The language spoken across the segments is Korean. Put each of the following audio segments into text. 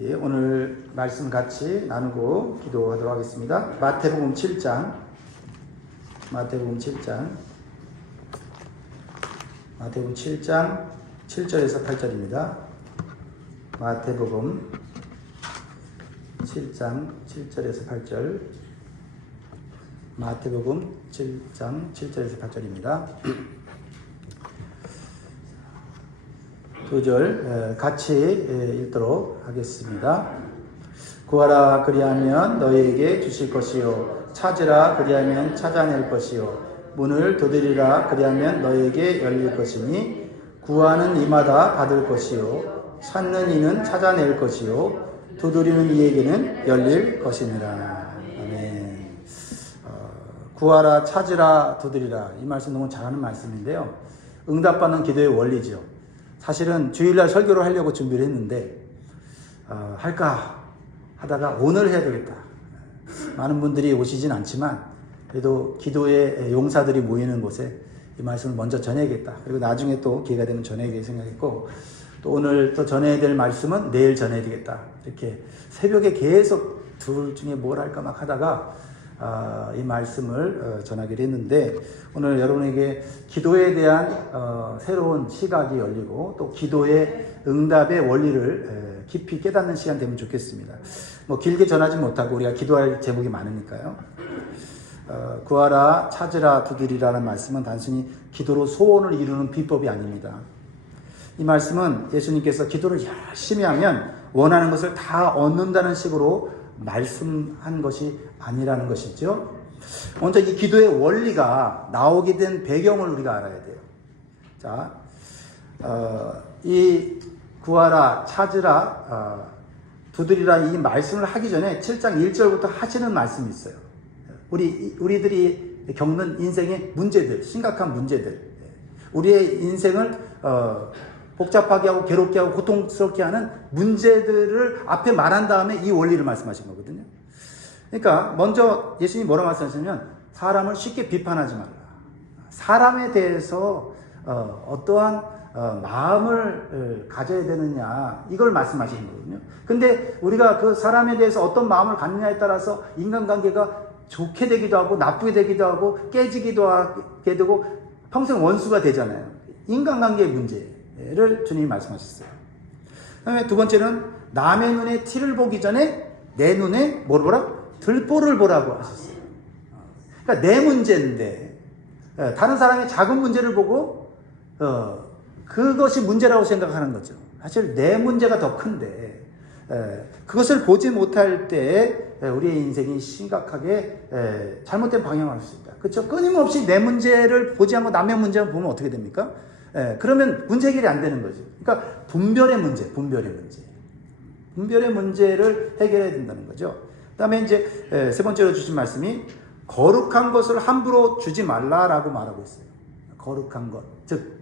오늘 말씀 같이 나누고 기도하도록 하겠습니다. 마태복음 7장 7절에서 8절입니다. 마태복음 7장 7절에서 8절. 마태복음 7장 7절에서 8절입니다. 두 절 같이 읽도록 하겠습니다. 구하라 그리하면 너희에게 주실 것이요 찾으라 그리하면 찾아낼 것이요 문을 두드리라 그리하면 너희에게 열릴 것이니 구하는 이마다 받을 것이요 찾는 이는 찾아낼 것이요 두드리는 이에게는 열릴 것이니라. 아멘. 구하라 찾으라 두드리라, 이 말씀 너무 잘하는 말씀인데요, 응답받는 기도의 원리죠. 사실은 주일날 설교를 하려고 준비를 했는데 할까 하다가 오늘 해야 되겠다. 많은 분들이 오시진 않지만 그래도 기도의 용사들이 모이는 곳에 이 말씀을 먼저 전해야겠다. 그리고 나중에 또 기회가 되면 전해야겠다 생각했고, 또 오늘 또 전해야 될 말씀은 내일 전해야 되겠다. 이렇게 새벽에 계속 둘 중에 뭘 할까 막 하다가 이 말씀을 전하기로 했는데, 오늘 여러분에게 기도에 대한 새로운 시각이 열리고 또 기도의 응답의 원리를 깊이 깨닫는 시간 되면 좋겠습니다. 뭐 길게 전하지 못하고 우리가 기도할 제목이 많으니까요. 구하라 찾으라 두드리라는 말씀은 단순히 기도로 소원을 이루는 비법이 아닙니다. 이 말씀은 예수님께서 기도를 열심히 하면 원하는 것을 다 얻는다는 식으로 말씀한 것이 아니라는 것이죠. 먼저 이 기도의 원리가 나오게 된 배경을 우리가 알아야 돼요. 자, 이 구하라 찾으라 두드리라 이 말씀을 하기 전에 7장 1절부터 하시는 말씀이 있어요. 우리들이 겪는 인생의 문제들, 심각한 문제들, 우리의 인생을 복잡하게 하고 괴롭게 하고 고통스럽게 하는 문제들을 앞에 말한 다음에 이 원리를 말씀하신 거거든요. 그러니까 먼저 예수님이 뭐라고 말씀하시냐면 사람을 쉽게 비판하지 말라. 사람에 대해서 어떠한 마음을 가져야 되느냐, 이걸 말씀하시는 거거든요. 근데 우리가 그 사람에 대해서 어떤 마음을 갖느냐에 따라서 인간관계가 좋게 되기도 하고 나쁘게 되기도 하고 깨지기도 하게 되고 평생 원수가 되잖아요. 인간관계의 문제를 주님이 말씀하셨어요. 그다음에 두 번째는 남의 눈에 티를 보기 전에 내 눈에 뭘 보라? 들보를 보라고 하셨어요. 그러니까 내 문제인데 다른 사람의 작은 문제를 보고 그것이 문제라고 생각하는 거죠. 사실 내 문제가 더 큰데 그것을 보지 못할 때 우리의 인생이 심각하게 잘못된 방향을 할 수 있다. 그렇죠? 끊임없이 내 문제를 보지 않고 남의 문제를 보면 어떻게 됩니까? 그러면 문제 해결이 안 되는 거죠. 그러니까 분별의 문제를 해결해야 된다는 거죠. 그 다음에 이제 세 번째로 주신 말씀이 거룩한 것을 함부로 주지 말라라고 말하고 있어요. 거룩한 것, 즉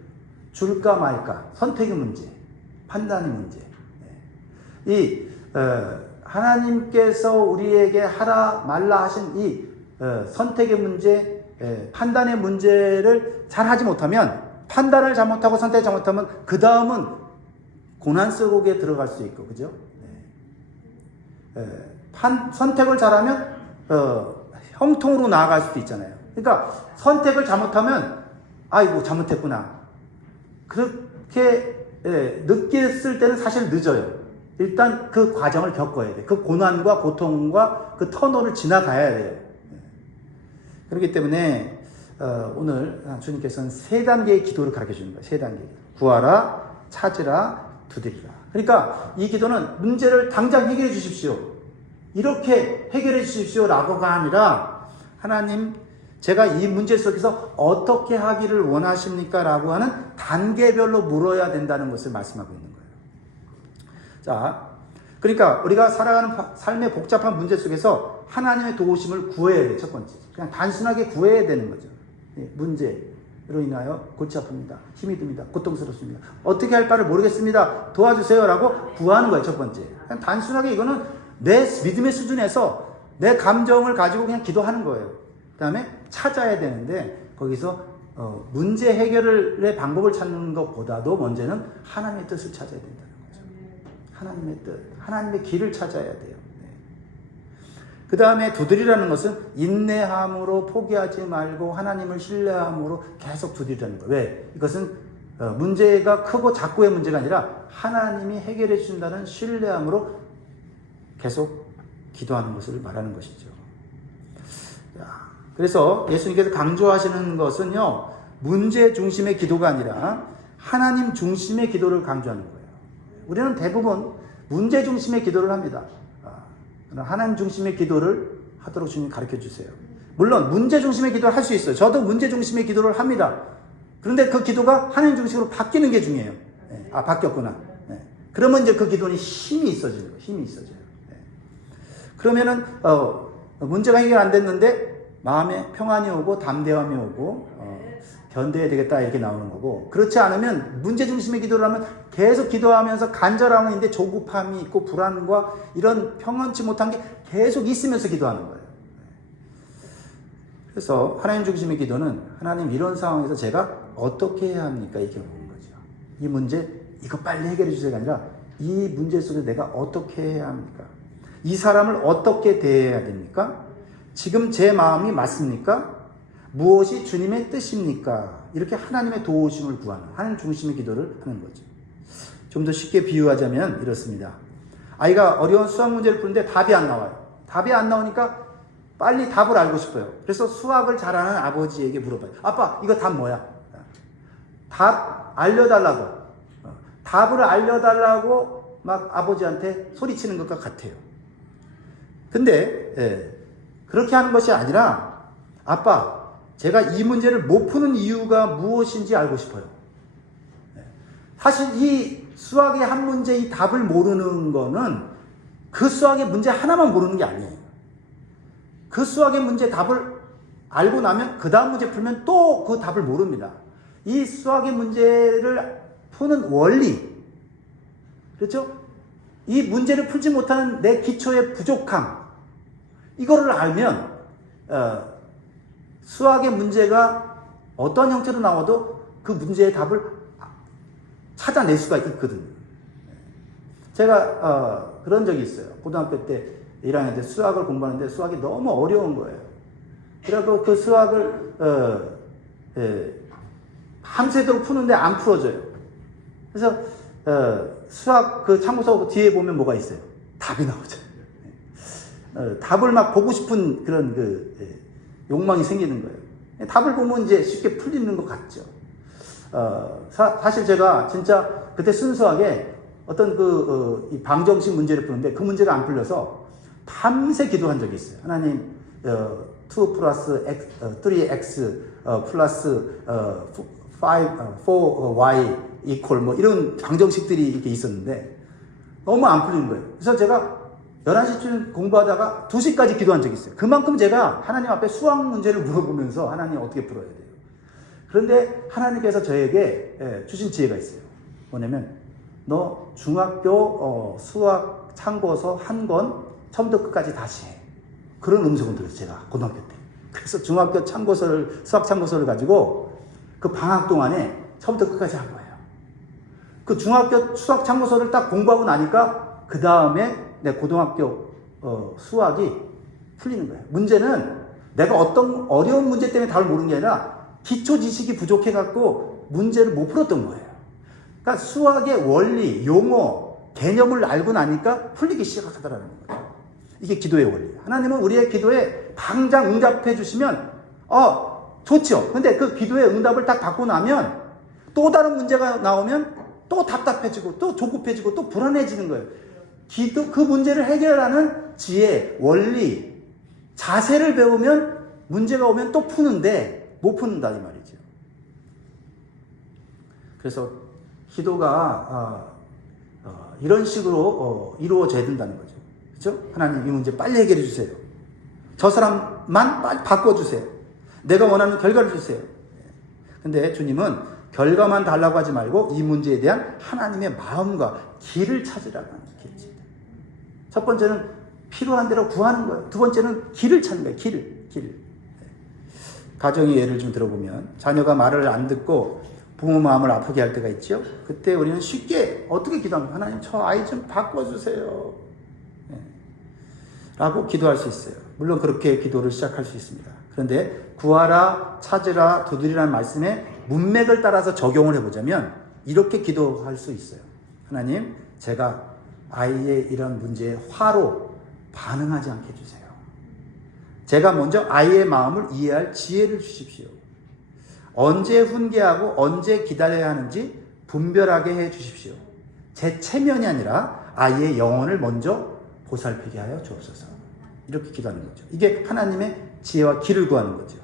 줄까 말까, 선택의 문제, 판단의 문제. 이 하나님께서 우리에게 하라 말라 하신 이 선택의 문제, 판단의 문제를 잘 하지 못하면, 판단을 잘못하고 선택을 잘못하면 그 다음은 고난 속에 들어갈 수 있고, 그죠? 선택을 잘하면 형통으로 나아갈 수도 있잖아요. 그러니까 선택을 잘못하면 아이고 잘못했구나, 그렇게 느꼈을 때는 사실 늦어요. 일단 그 과정을 겪어야 돼. 그 고난과 고통과 그 터널을 지나가야 돼요. 그렇기 때문에 오늘 주님께서는 세 단계의 기도를 가르쳐 주는 거예요. 세 단계. 구하라, 찾으라, 두드리라. 그러니까 이 기도는 문제를 당장 해결해 주십시오, 이렇게 해결해 주십시오 라고가 아니라, 하나님 제가 이 문제 속에서 어떻게 하기를 원하십니까? 라고 하는 단계별로 물어야 된다는 것을 말씀하고 있는 거예요. 자, 그러니까 우리가 살아가는 삶의 복잡한 문제 속에서 하나님의 도우심을 구해야 돼요. 첫 번째, 그냥 단순하게 구해야 되는 거죠. 문제로 인하여 골치 아픕니다, 힘이 듭니다, 고통스럽습니다, 어떻게 할 바를 모르겠습니다, 도와주세요 라고 구하는 거예요. 첫 번째, 그냥 단순하게 이거는 내 믿음의 수준에서 내 감정을 가지고 그냥 기도하는 거예요. 그 다음에 찾아야 되는데, 거기서 문제 해결의 방법을 찾는 것보다도 먼저는 하나님의 뜻을 찾아야 된다는 거죠. 하나님의 뜻, 하나님의 길을 찾아야 돼요. 그 다음에 두드리라는 것은 인내함으로 포기하지 말고 하나님을 신뢰함으로 계속 두드리라는 거예요. 왜? 이것은 문제가 크고 작고의 문제가 아니라 하나님이 해결해 주신다는 신뢰함으로 계속 기도하는 것을 말하는 것이죠. 그래서 예수님께서 강조하시는 것은요, 문제 중심의 기도가 아니라 하나님 중심의 기도를 강조하는 거예요. 우리는 대부분 문제 중심의 기도를 합니다. 하나님 중심의 기도를 하도록 주님 가르쳐 주세요. 물론 문제 중심의 기도를 할 수 있어요. 저도 문제 중심의 기도를 합니다. 그런데 그 기도가 하나님 중심으로 바뀌는 게 중요해요. 아, 바뀌었구나. 그러면 이제 그 기도는 힘이 있어지는 거예요. 힘이 있어져요. 그러면은 문제가 해결 안 됐는데 마음에 평안이 오고 담대함이 오고 견뎌야 되겠다 이렇게 나오는 거고, 그렇지 않으면 문제 중심의 기도를 하면 계속 기도하면서 간절함은 있는데 조급함이 있고 불안과 이런 평안치 못한 게 계속 있으면서 기도하는 거예요. 그래서 하나님 중심의 기도는 하나님 이런 상황에서 제가 어떻게 해야 합니까? 이렇게 묻는 거죠. 이 문제 이거 빨리 해결해 주세요가 아니라 이 문제 속에 내가 어떻게 해야 합니까? 이 사람을 어떻게 대해야 됩니까? 지금 제 마음이 맞습니까? 무엇이 주님의 뜻입니까? 이렇게 하나님의 도우심을 구하는 하나님 중심의 기도를 하는 거죠. 좀 더 쉽게 비유하자면 이렇습니다. 아이가 어려운 수학 문제를 푸는데 답이 안 나와요. 답이 안 나오니까 빨리 답을 알고 싶어요. 그래서 수학을 잘하는 아버지에게 물어봐요. 아빠, 이거 답 뭐야? 답 알려달라고. 답을 알려달라고 막 아버지한테 소리치는 것과 같아요. 근데 그렇게 하는 것이 아니라, 아빠, 제가 이 문제를 못 푸는 이유가 무엇인지 알고 싶어요. 사실 이 수학의 한 문제 이 답을 모르는 거는 그 수학의 문제 하나만 모르는 게 아니에요. 그 수학의 문제 답을 알고 나면 그 다음 문제 풀면 또 그 답을 모릅니다. 이 수학의 문제를 푸는 원리, 그렇죠? 이 문제를 풀지 못하는 내 기초의 부족함, 이거를 알면 수학의 문제가 어떤 형태로 나와도 그 문제의 답을 찾아낼 수가 있거든요. 제가 그런 적이 있어요. 고등학교 때 1학년 때 수학을 공부하는데 수학이 너무 어려운 거예요. 그래서 그 수학을 밤새도록 푸는데 안 풀어져요. 그래서 수학 그 참고서 뒤에 보면 뭐가 있어요? 답이 나오죠. 답을 막 보고 싶은 그런 욕망이 생기는 거예요. 답을 보면 이제 쉽게 풀리는 것 같죠. 사실 제가 진짜 그때 순수하게 어떤 이 방정식 문제를 푸는데 그 문제가 안 풀려서 밤새 기도한 적이 있어요. 하나님, 2 플러스 3x 플러스 4y 이퀄 뭐 이런 방정식들이 이렇게 있었는데 너무 안 풀리는 거예요. 그래서 제가 11시쯤 공부하다가 2시까지 기도한 적이 있어요. 그만큼 제가 하나님 앞에 수학 문제를 물어보면서 하나님 어떻게 풀어야 돼요. 그런데 하나님께서 저에게 주신 지혜가 있어요. 뭐냐면 너 중학교 수학 참고서 한 권 처음부터 끝까지 다시 해. 그런 음성을 들었어요. 제가 고등학교 때. 그래서 중학교 참고서를 수학 참고서를 가지고 그 방학 동안에 처음부터 끝까지 한 거예요. 그 중학교 수학 참고서를 딱 공부하고 나니까 그 다음에 내 고등학교 수학이 풀리는 거예요. 문제는 내가 어떤 어려운 문제 때문에 답을 모르는 게 아니라 기초 지식이 부족해갖고 문제를 못 풀었던 거예요. 그러니까 수학의 원리, 용어, 개념을 알고 나니까 풀리기 시작하더라는 거예요. 이게 기도의 원리예요. 하나님은 우리의 기도에 당장 응답해 주시면 좋죠. 근데 그 기도의 응답을 딱 받고 나면 또 다른 문제가 나오면 또 답답해지고 또 조급해지고 또 불안해지는 거예요. 그 문제를 해결하는 지혜, 원리, 자세를 배우면 문제가 오면 또 푸는데 못 푸는다 이 말이죠. 그래서 기도가 이런 식으로 이루어져야 된다는 거죠. 그렇죠? 하나님 이 문제 빨리 해결해 주세요. 저 사람만 빨리 바꿔주세요. 내가 원하는 결과를 주세요. 근데 주님은 결과만 달라고 하지 말고 이 문제에 대한 하나님의 마음과 길을 찾으라고 하는 길이죠. 첫 번째는 필요한 대로 구하는 거예요. 두 번째는 길을 찾는 거예요. 길을. 가정의 예를 좀 들어보면 자녀가 말을 안 듣고 부모 마음을 아프게 할 때가 있죠. 그때 우리는 쉽게 어떻게 기도합니까? 하나님 저 아이 좀 바꿔주세요. 라고 기도할 수 있어요. 물론 그렇게 기도를 시작할 수 있습니다. 그런데 구하라, 찾으라, 두드리라는 말씀의 문맥을 따라서 적용을 해보자면 이렇게 기도할 수 있어요. 하나님, 제가 아이의 이런 문제에 화로 반응하지 않게 해주세요. 제가 먼저 아이의 마음을 이해할 지혜를 주십시오. 언제 훈계하고 언제 기다려야 하는지 분별하게 해 주십시오. 제 체면이 아니라 아이의 영혼을 먼저 보살피게 하여 주옵소서. 이렇게 기도하는 거죠. 이게 하나님의 지혜와 길을 구하는 거죠.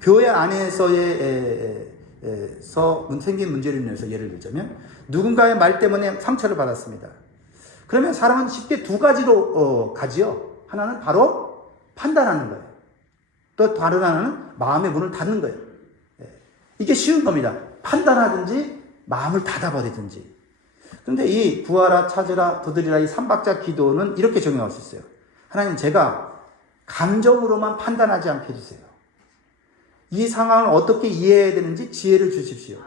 교회 안에서의 생긴 문제를 인해서 예를 들자면 누군가의 말 때문에 상처를 받았습니다. 그러면 사람은 쉽게 두 가지로 가지요. 하나는 바로 판단하는 거예요. 또 다른 하나는 마음의 문을 닫는 거예요. 이게 쉬운 겁니다. 판단하든지 마음을 닫아버리든지. 그런데 이 구하라, 찾으라, 두드리라 이 3박자 기도는 이렇게 적용할 수 있어요. 하나님, 제가 감정으로만 판단하지 않게 해주세요. 이 상황을 어떻게 이해해야 되는지 지혜를 주십시오.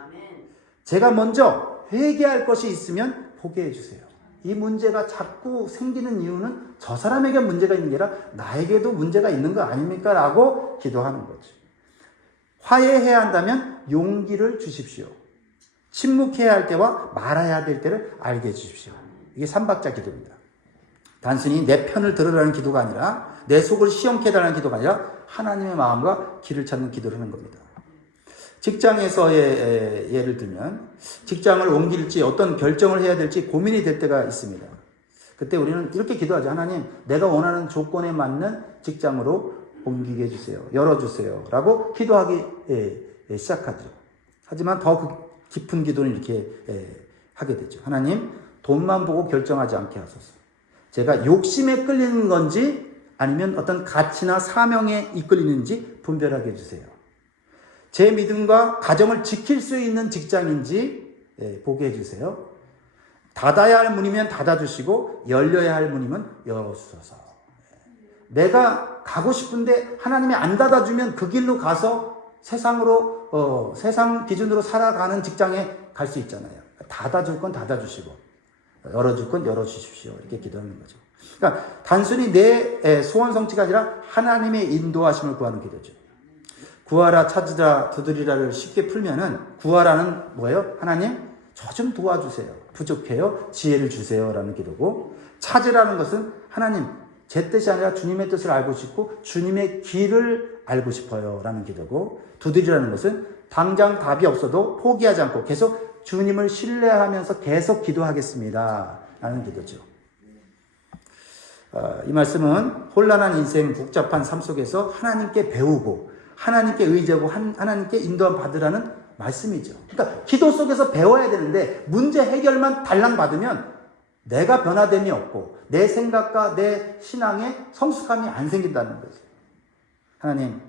제가 먼저 회개할 것이 있으면 보게 해주세요. 이 문제가 자꾸 생기는 이유는 저 사람에게 문제가 있는 게 아니라 나에게도 문제가 있는 거 아닙니까? 라고 기도하는 거죠. 화해해야 한다면 용기를 주십시오. 침묵해야 할 때와 말아야 될 때를 알게 해주십시오. 이게 3박자 기도입니다. 단순히 내 편을 들으라는 기도가 아니라 내 속을 시험케 해달라는 기도가 아니라 하나님의 마음과 길을 찾는 기도를 하는 겁니다. 직장에서의 예를 들면 직장을 옮길지 어떤 결정을 해야 될지 고민이 될 때가 있습니다. 그때 우리는 이렇게 기도하죠. 하나님, 내가 원하는 조건에 맞는 직장으로 옮기게 해주세요. 열어주세요. 라고 기도하기 시작하죠. 하지만 더 깊은 기도는 이렇게 하게 되죠. 하나님, 돈만 보고 결정하지 않게 하소서. 제가 욕심에 끌리는 건지 아니면 어떤 가치나 사명에 이끌리는지 분별하게 해주세요. 제 믿음과 가정을 지킬 수 있는 직장인지 보게 해주세요. 닫아야 할 문이면 닫아주시고 열려야 할 문이면 열어주소서. 내가 가고 싶은데 하나님이 안 닫아주면 그 길로 가서 세상으로 세상 기준으로 살아가는 직장에 갈 수 있잖아요. 닫아줄 건 닫아주시고 열어줄 건 열어주십시오. 이렇게 기도하는 거죠. 그러니까 단순히 내 소원 성취가 아니라 하나님의 인도하심을 구하는 기도죠. 구하라, 찾으라, 두드리라를 쉽게 풀면은 구하라는 뭐예요? 하나님, 저 좀 도와주세요. 부족해요. 지혜를 주세요. 라는 기도고, 찾으라는 것은 하나님, 제 뜻이 아니라 주님의 뜻을 알고 싶고 주님의 길을 알고 싶어요. 라는 기도고, 두드리라는 것은 당장 답이 없어도 포기하지 않고 계속 주님을 신뢰하면서 계속 기도하겠습니다. 라는 기도죠. 이 말씀은 혼란한 인생, 복잡한 삶 속에서 하나님께 배우고 하나님께 의지하고 하나님께 인도함 받으라는 말씀이죠. 그러니까 기도 속에서 배워야 되는데 문제 해결만 달랑 받으면 내가 변화됨이 없고 내 생각과 내 신앙에 성숙함이 안 생긴다는 거죠. 하나님,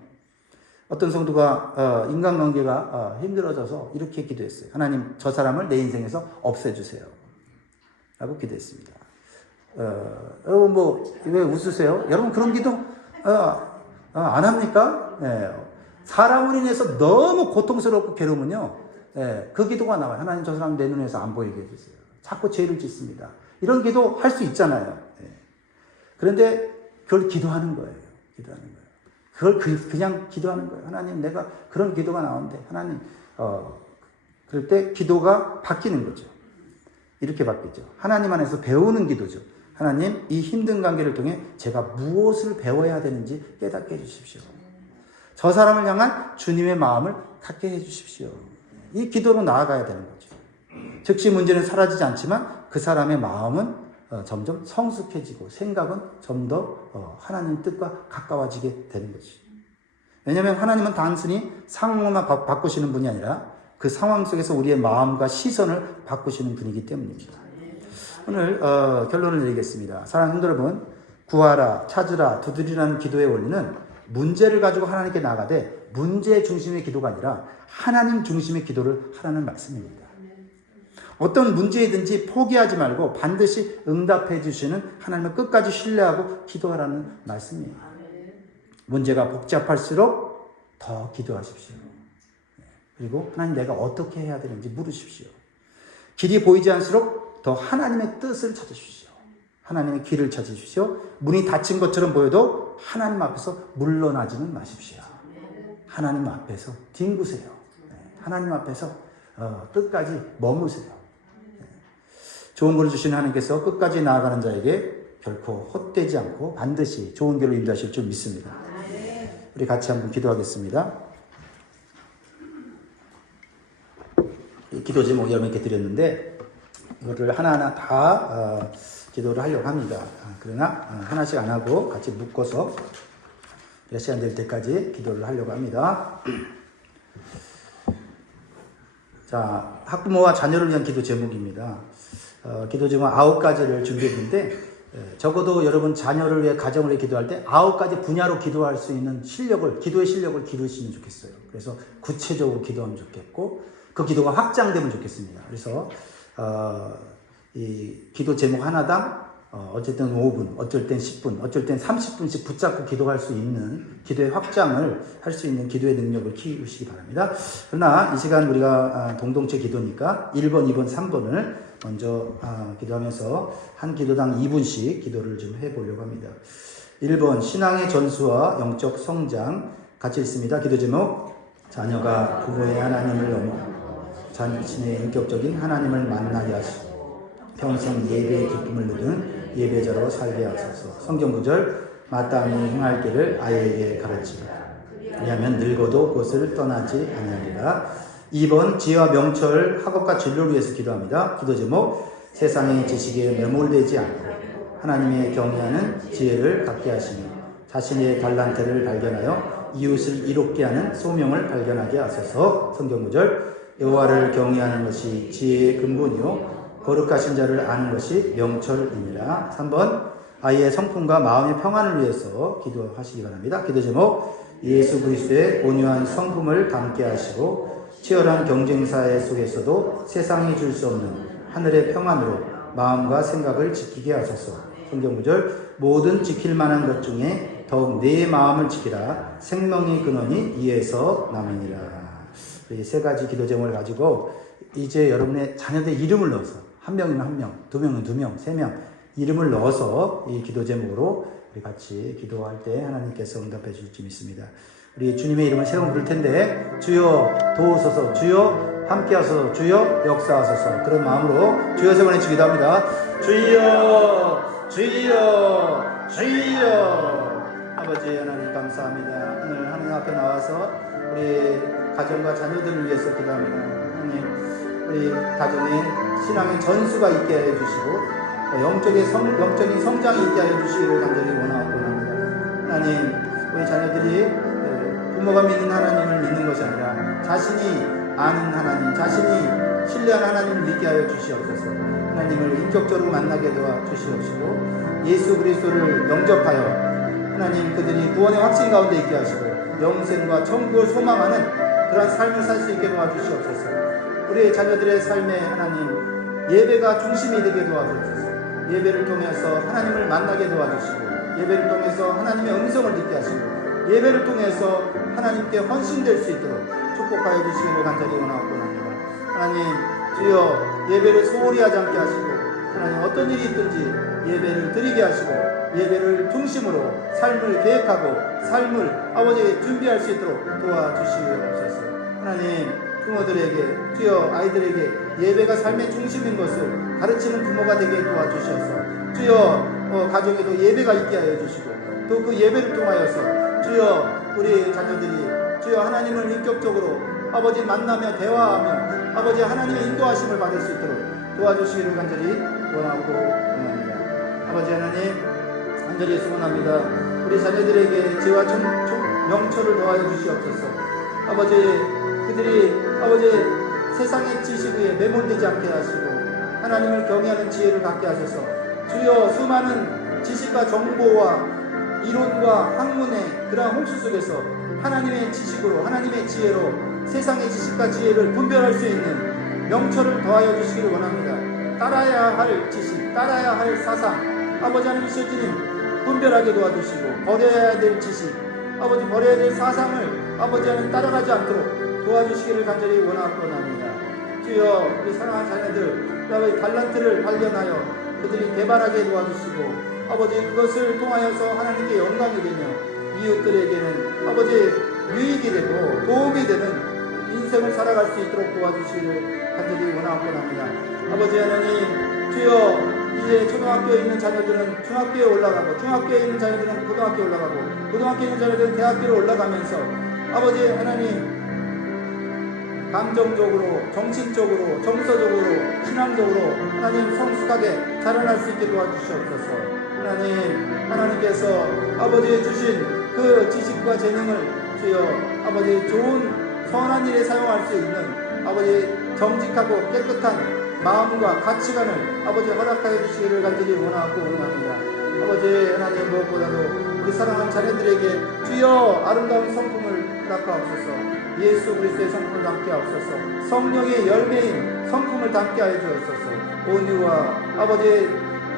어떤 성도가 인간관계가 힘들어져서 이렇게 기도했어요. 하나님, 저 사람을 내 인생에서 없애주세요. 라고 기도했습니다. 여러분 왜 웃으세요? 여러분 그런 기도 안 합니까? 사람을 인해서 너무 고통스럽고 괴로우면요, 그 기도가 나와요. 하나님, 저 사람 내 눈에서 안 보이게 해주세요. 자꾸 죄를 짓습니다. 이런 기도 할 수 있잖아요. 그런데 그걸 기도하는 거예요. 기도하는 거예요. 그걸 그냥 기도하는 거예요. 하나님, 내가 그런 기도가 나오는데 하나님, 그럴 때 기도가 바뀌는 거죠. 이렇게 바뀌죠. 하나님 안에서 배우는 기도죠. 하나님, 이 힘든 관계를 통해 제가 무엇을 배워야 되는지 깨닫게 해주십시오. 저 사람을 향한 주님의 마음을 갖게 해주십시오. 이 기도로 나아가야 되는 거죠. 즉시 문제는 사라지지 않지만 그 사람의 마음은 점점 성숙해지고 생각은 좀 더 하나님 뜻과 가까워지게 되는 거죠. 왜냐하면 하나님은 단순히 상황만 바꾸시는 분이 아니라 그 상황 속에서 우리의 마음과 시선을 바꾸시는 분이기 때문입니다. 오늘 결론을 내리겠습니다. 사랑하는 여러분, 구하라, 찾으라, 두드리라는 기도의 원리는 문제를 가지고 하나님께 나아가되 문제 중심의 기도가 아니라 하나님 중심의 기도를 하라는 말씀입니다. 어떤 문제이든지 포기하지 말고 반드시 응답해 주시는 하나님을 끝까지 신뢰하고 기도하라는 말씀이에요. 문제가 복잡할수록 더 기도하십시오. 그리고 하나님 내가 어떻게 해야 되는지 물으십시오. 길이 보이지 않을수록 더 하나님의 뜻을 찾으십시오. 하나님의 길을 찾으십시오. 문이 닫힌 것처럼 보여도 하나님 앞에서 물러나지는 마십시오. 하나님 앞에서 뒹구세요. 하나님 앞에서 끝까지 머무세요. 좋은 길을 주신 하나님께서 끝까지 나아가는 자에게 결코 헛되지 않고 반드시 좋은 길로 인도하실 줄 믿습니다. 우리 같이 한번 기도하겠습니다. 기도 제목 여러분께 드렸는데 이거를 하나하나 다 기도를 하려고 합니다. 그러나 하나씩 안 하고 같이 묶어서 몇 시간 될 때까지 기도를 하려고 합니다. 자, 학부모와 자녀를 위한 기도 제목입니다. 기도 제목 9가지를 준비했는데 적어도 여러분 자녀를 위해 가정을 위해 기도할 때 9가지 분야로 기도할 수 있는 실력을, 기도의 실력을 기르시면 좋겠어요. 그래서 구체적으로 기도하면 좋겠고 그 기도가 확장되면 좋겠습니다. 그래서 이 기도 제목 하나당 어쨌든 5분, 어쩔 땐 10분, 어쩔 땐 30분씩 붙잡고 기도할 수 있는 기도의 확장을 할 수 있는 기도의 능력을 키우시기 바랍니다. 그러나 이 시간 우리가 동동체 기도니까 1번, 2번, 3번을 먼저 기도하면서 한 기도당 2분씩 기도를 좀 해보려고 합니다. 1번 신앙의 전수와 영적 성장 같이 읽습니다. 기도 제목 자녀가 부모의 하나님을 넘어 자신의 인격적인 하나님을 만나게 하시고 평생 예배의 기쁨을 누리는 예배자로 살게 하소서. 성경 구절 마땅히 행할 길을 아이에게 가르치라. 왜냐하면 늙어도 그것을 떠나지 아니하리라. 2번 지혜와 명철 학업과 진로를 위해서 기도합니다. 기도 제목 세상의 지식에 매몰되지 않고 하나님의 경외하는 지혜를 갖게 하시며 자신의 달란트를 발견하여 이웃을 이롭게 하는 소명을 발견하게 하소서. 성경 구절 여호와를 경외하는 것이 지혜의 근본이요 거룩하신 자를 아는 것이 명철이니라. 3번 아이의 성품과 마음의 평안을 위해서 기도하시기 바랍니다. 기도 제목 예수 그리스도의 온유한 성품을 담게 하시고 치열한 경쟁사회 속에서도 세상이 줄 수 없는 하늘의 평안으로 마음과 생각을 지키게 하소서. 성경 구절 모든 지킬 만한 것 중에 더욱 내 마음을 지키라. 생명의 근원이 이에서 남으니라. 이 세 가지 기도 제목을 가지고 이제 여러분의 자녀들 이름을 넣어서 한 명이면 한 명, 두 명은 두 명, 세 명 이름을 넣어서 이 기도 제목으로 우리 같이 기도할 때 하나님께서 응답해 주실 줄 믿습니다. 우리 주님의 이름을 세 번 부를 텐데 주여 도우소서, 주여 함께하소서, 주여 역사하소서 그런 마음으로 주여 세 번 외치 기도합니다. 주여 주여 주여. 아버지 하나님 감사합니다. 오늘 하나님 앞에 나와서 우리 가정과 자녀들을 위해서 기도합니다. 하나님 우리 가정에 신앙의 전수가 있게 해주시고 영적인 성장이 있게 하여 주시기를 간절히 원하고 합니다. 하나님 우리 자녀들이 부모가 믿는 하나님을 믿는 것이 아니라 자신이 아는 하나님, 자신이 신뢰하는 하나님을 믿게 하여 주시옵소서. 하나님을 인격적으로 만나게 도와 주시옵시고 예수 그리스도를 영접하여 하나님 그들이 구원의 확신 가운데 있게 하시고 영생과 천국을 소망하는 그러한 삶을 살 수 있게 도와주시옵소서. 우리의 자녀들의 삶에 하나님 예배가 중심이 되게 도와주옵소서. 예배를 통해서 하나님을 만나게 도와주시고 예배를 통해서 하나님의 음성을 듣게 하시고 예배를 통해서 하나님께 헌신될 수 있도록 축복하여 주시기를 간절히 원하고 합니다. 하나님 주여 예배를 소홀히 하지 않게 하시고 하나님 어떤 일이 있든지 예배를 드리게 하시고 예배를 중심으로 삶을 계획하고 삶을 아버지에게 준비할 수 있도록 도와주시옵소서. 하나님 부모들에게 주여 아이들에게 예배가 삶의 중심인 것을 가르치는 부모가 되게 도와주셔서 주여 가정에도 예배가 있게 하여 주시고 또 그 예배를 통하여서 주여 우리 자녀들이 주여 하나님을 인격적으로 아버지 만나며 대화하며 아버지 하나님의 인도하심을 받을 수 있도록 도와주시기를 간절히 원하고 원합니다. 아버지 하나님 간절히 소원합니다. 우리 자녀들에게 지혜와 명철을 더하여 주시옵소서. 아버지 그들이 아버지 세상의 지식 위에 매몰되지 않게 하시고 하나님을 경외하는 지혜를 갖게 하셔서 주여 수많은 지식과 정보와 이론과 학문의 그러한 홍수 속에서 하나님의 지식으로 하나님의 지혜로 세상의 지식과 지혜를 분별할 수 있는 명철을 더하여 주시기를 원합니다. 따라야 할 지식, 따라야 할 사상 아버지 하나님 주님 분별하게 도와주시고 버려야 될 지식 아버지 버려야 될 사상을 아버지 하나님 따라가지 않도록 도와주시기를 간절히 원하옵나이다. 주여 우리 사랑하는 자녀들 아버지 달란트를 발견하여 그들이 개발하게 도와주시고 아버지 그것을 통하여서 하나님께 영광이 되며 이웃들에게는 아버지 유익이 되고 도움이 되는 인생을 살아갈 수 있도록 도와주시기를 간절히 원하옵나이다. 아버지 하나님 주여 이제 초등학교에 있는 자녀들은 중학교에 올라가고 중학교에 있는 자녀들은 고등학교에 올라가고 고등학교에 있는 자녀들은 대학교로 올라가면서 아버지 하나님 감정적으로 정신적으로 정서적으로 신앙적으로 하나님 성숙하게 자라날 수 있게 도와주시옵소서. 하나님께서 아버지 주신 그 지식과 재능을 주여 아버지 좋은 선한 일에 사용할 수 있는 아버지 정직하고 깨끗한 마음과 가치관을 아버지 허락하여 주시기를 간절히 원하고 원합니다. 아버지 하나님 무엇보다도 우리 사랑하는 자녀들에게 주여 아름다운 성품을 허락하옵소서. 예수 그리스도의 성품을 담게 하옵소서. 성령의 열매인 성품을 담게 하여 주옵소서. 온유와 아버지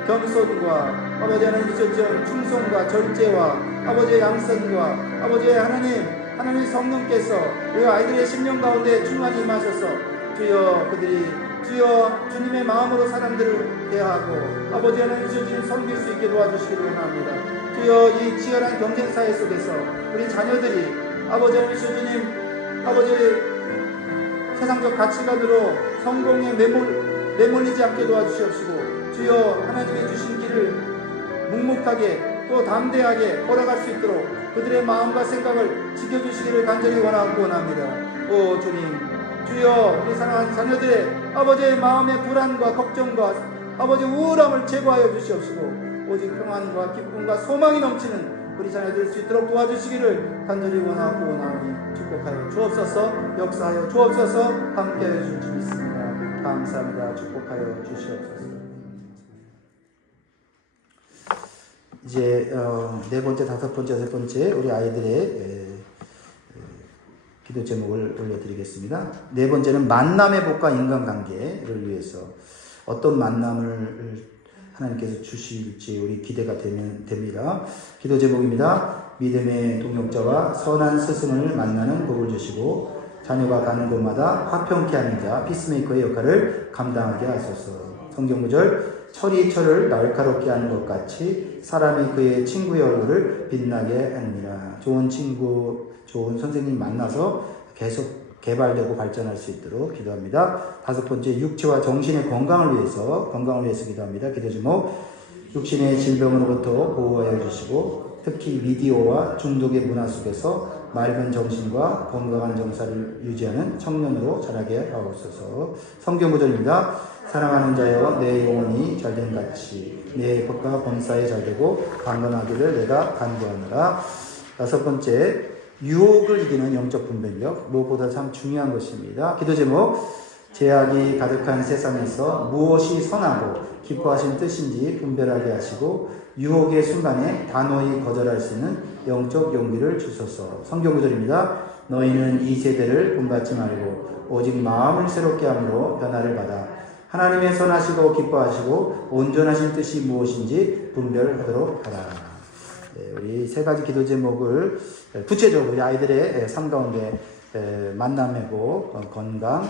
겸손과 아버지 하나님 이처럼 충성과 절제와 아버지의 양선과 아버지 하나님 성령께서 우리 아이들의 심령 가운데 충만히 임하셔서 주여 그들이 주여 주님의 마음으로 사람들을 대하고 아버지 하나님 주님 섬길 수 있게 도와주시기를 원합니다. 주여 이 치열한 경쟁사회 속에서 우리 자녀들이 아버지 하나님 주님 아버지 세상적 가치관으로 성공에 매몰리지 않게 도와주시옵시고 주여 하나님이 주신 길을 묵묵하게 또 담대하게 걸어갈 수 있도록 그들의 마음과 생각을 지켜주시기를 간절히 원하고 원합니다. 오 주님 주여 우리 사랑하는 자녀들의 아버지의 마음의 불안과 걱정과 아버지 우울함을 제거하여 주시옵시고 오직 평안과 기쁨과 소망이 넘치는 우리 자녀들 수 있도록 도와주시기를 간절히 원하고 원하오니 축복하여 주옵소서. 역사하여 주옵소서. 함께하여 주실 줄 믿습니다. 감사합니다. 축복하여 주시옵소서. 이제 네 번째, 다섯 번째, 여섯 번째 우리 아이들의 기도 제목을 올려드리겠습니다. 네 번째는 만남의 복과 인간관계를 위해서 어떤 만남을 하나님께서 주실지 우리 기대가 됩니다. 기도 제목입니다. 믿음의 동역자와 선한 스승을 만나는 복을 주시고 자녀가 가는 곳마다 화평케 하는 자 피스메이커의 역할을 감당하게 하소서. 성경구절 철이 철을 날카롭게 하는 것 같이 사람이 그의 친구의 얼굴을 빛나게 하느니라. 좋은 친구, 좋은 선생님 만나서 계속 개발되고 발전할 수 있도록 기도합니다. 다섯 번째, 육체와 정신의 건강을 위해서 기도합니다. 기도 제목, 육신의 질병으로부터 보호하여 주시고 특히 미디어와 중독의 문화 속에서 맑은 정신과 건강한 정사를 유지하는 청년으로 자라게 하옵소서. 성경 구절입니다. 사랑하는 자여 내 영혼이 잘된 같이 내 법과 범사에 잘되고 강건하기를 내가 간구하노라. 여섯 번째, 유혹을 이기는 영적 분별력, 무엇보다 참 중요한 것입니다. 기도 제목, 죄악이 가득한 세상에서 무엇이 선하고 기뻐하신 뜻인지 분별하게 하시고 유혹의 순간에 단호히 거절할 수 있는 영적 용기를 주소서. 성경 구절입니다. 너희는 이 세대를 본받지 말고 오직 마음을 새롭게 함으로 변화를 받아 하나님의 선하시고 기뻐하시고 온전하신 뜻이 무엇인지 분별하도록 하라. 우리 세 가지 기도 제목을 구체적으로 우리 아이들의 삶 가운데 만남의 복, 건강,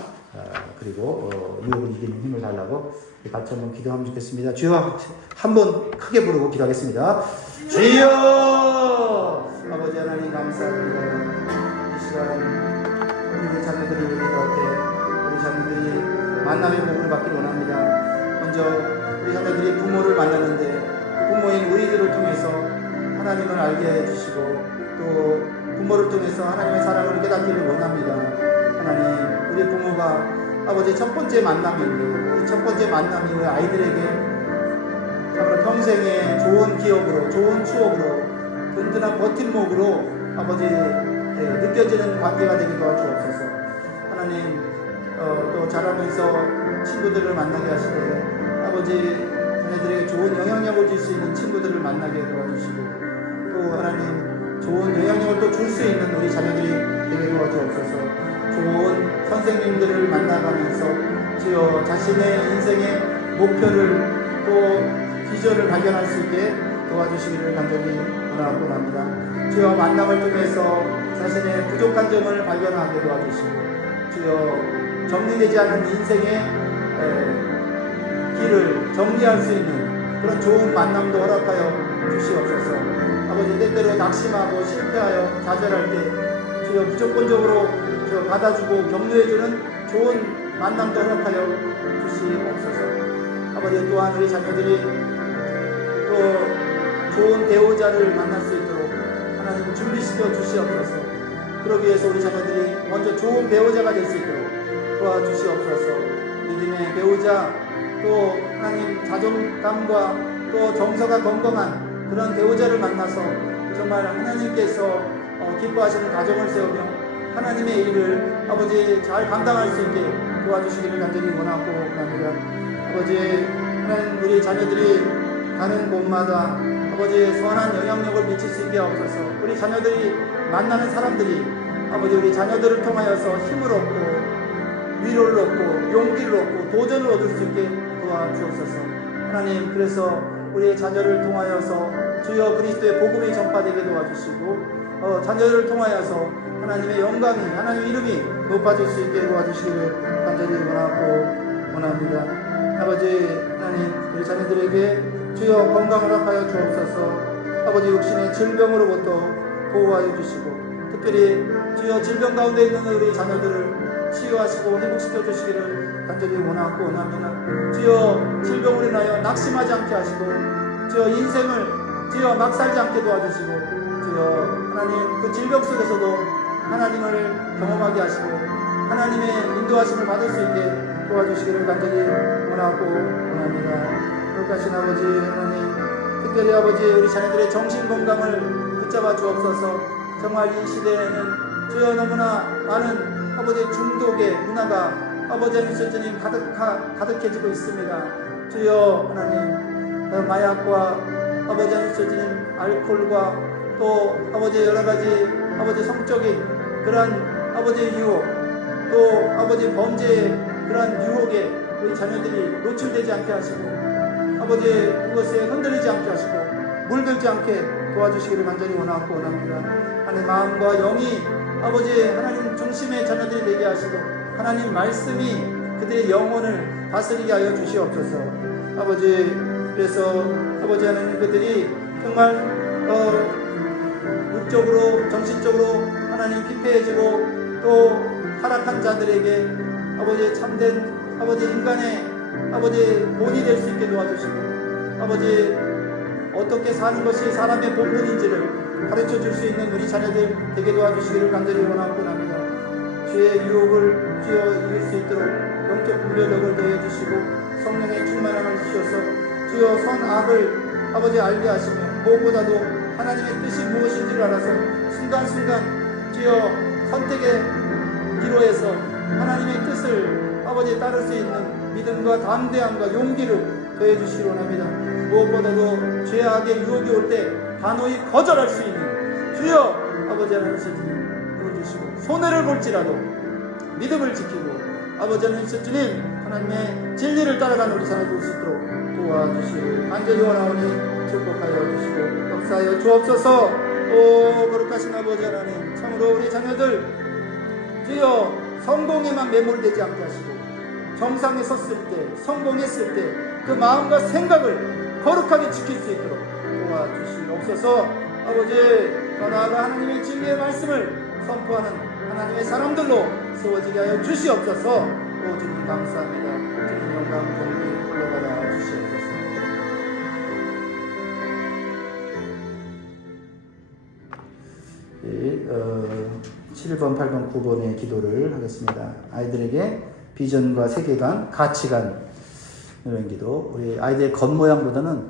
그리고 유혹을 이기는 힘을 달라고 같이 한번 기도하면 좋겠습니다. 주여 한번 크게 부르고 기도하겠습니다. 주여 아버지 하나님 감사합니다. 이 시간 우리 자녀들이 우리 가운데 우리 자녀들이 만남의 복을 받기를 원합니다. 먼저 우리 자녀들이 부모를 만나는데 부모인 우리들을 통해서 하나님을 알게 해주시고 또 부모를 통해서 하나님의 사랑을 깨닫기를 원합니다. 하나님 우리 부모가 아버지 첫 번째 만남인데 이 첫 번째 만남이 우리 아이들에게 정말 평생의 좋은 기억으로 좋은 추억으로 든든한 버팀목으로 아버지 느껴지는 관계가 되게 도와주옵소서. 하나님 또 자라면서 친구들을 만나게 하시되 아버지 자녀들에게 좋은 영향력을 줄 수 있는 친구들을 만나게 도와주시고 또 하나님 좋은 영향력을 또 줄 수 있는 우리 자녀들이 되게 도와주옵소서. 좋은 선생님들을 만나가면서 주여 자신의 인생의 목표를 또 비전을 발견할 수 있게 도와주시기를 간절히 원하고 합니다. 주여 만남을 통해서 자신의 부족한 점을 발견하게 도와주시고 주여 정리되지 않은 인생의 길을 정리할 수 있는 그런 좋은 만남도 허락하여 주시옵소서. 아버지 때때로 낙심하고 실패하여 좌절할 때 주여 무조건적으로 주여 받아주고 격려해주는 좋은 만남도 허락하여 주시옵소서. 아버지 또한 우리 자녀들이 또 좋은 배우자를 만날 수 있도록 하나님 준비시켜 주시옵소서. 그러기 위해서 우리 자녀들이 먼저 좋은 배우자가 될 수 있도록 도와주시옵소서. 믿음의 배우자 또 하나님 자존감과 또 정서가 건강한 그런 배우자를 만나서 정말 하나님께서 기뻐하시는 가정을 세우며 하나님의 일을 아버지 잘 감당할 수 있게 도와주시기를 간절히 원하고 합니다. 아버지 하나님 우리 자녀들이 가는 곳마다 아버지 선한 영향력을 미칠 수 있게 하옵소서. 우리 자녀들이 만나는 사람들이 아버지 우리 자녀들을 통하여서 힘을 얻고 위로를 얻고 용기를 얻고 도전을 얻을 수 있게 도와주옵소서. 하나님 그래서 우리의 자녀를 통하여서 주여 그리스도의 복음이 전파되게 도와주시고 자녀를 통하여서 하나님의 영광이 하나님의 이름이 높아질 수 있게 도와주시기를 간절히 원합니다. 아버지 하나님 우리 자녀들에게 주여 건강을 허락하여 주옵소서. 아버지 육신의 질병으로부터 보호하여 주시고 특별히 주여 질병 가운데 있는 우리 자녀들을 치유하시고 회복시켜 주시기를 간절히 원합니다. 주여 질병으로 인하여 낙심하지 않게 하시고 주여 인생을 주여 막 살지 않게 도와주시고 주여 하나님 그 질병 속에서도 하나님을 경험하게 하시고 하나님의 인도하심을 받을 수 있게 도와주시기를 간절히 원합니다. 거룩하신 아버지 하나님 특별히 아버지 우리 자녀들의 정신 건강을 붙잡아 주옵소서. 정말 이 시대에는 주여 너무나 많은 아버지 중독의 문화가 아버지 하나님 가득해지고 있습니다. 주여 하나님 마약과 아버지 하나님 알코올과 또 아버지 여러가지 아버지 성적인 그런 아버지 유혹 또 아버지 범죄의 그런 유혹에 우리 자녀들이 노출되지 않게 하시고 아버지 그것에 흔들리지 않게 하시고 물들지 않게 도와주시기를 간절히 원합니다. 하나님 마음과 영이 아버지 하나님 중심의 자녀들이 되게 하시고 하나님 말씀이 그들의 영혼을 다스리게 하여 주시옵소서. 아버지 그래서 아버지 하나님 그들이 정말 육적으로 정신적으로 하나님 피폐해지고 또 타락한 자들에게 아버지 참된 아버지 인간의 아버지 본이 될 수 있게 도와주시고 아버지 어떻게 사는 것이 사람의 본분인지를 가르쳐 줄 수 있는 우리 자녀들 되게 도와주시기를 간절히 원합니다. 주의 유혹을 주여 이길 수 있도록 영적 분별력을 더해 주시고 성령의 충만함을 주셔서 주여 선악을 아버지 알게 하시며 무엇보다도 하나님의 뜻이 무엇인지를 알아서 순간순간 주여 선택의 기로에서 하나님의 뜻을 아버지 따를 수 있는 믿음과 담대함과 용기를 더해 주시기 원합니다. 무엇보다도 죄악의 유혹이 올 때 단호히 거절할 수 있는 주여 아버지 하나님 부어주시고 손해를 볼지라도 믿음을 지키고 아버지 하나님 주님 하나님의 진리를 따라가는 우리 자녀들 수 있도록 도와주시고 간절히 원하오니 축복하여 주시고 역사하여 주옵소서. 오 거룩하신 아버지 하나님 참으로 우리 자녀들 주여 성공에만 매몰되지 않게 하시고 정상에 섰을 때 성공했을 때 그 마음과 생각을 거룩하게 지킬 수 있도록 도와주시옵소서. 아버지 더 나아가 하나님의 진리의 말씀을 선포하는 하나님의 사람들로 세워지게 하여 주시옵소서. 오 주님 감사합니다. 주님 영광 공기 올라가라 주시옵소서. 네, 7번, 8번, 9번의 기도를 하겠습니다. 아이들에게 비전과 세계관, 가치관 이런 기도. 우리 아이들의 겉모양보다는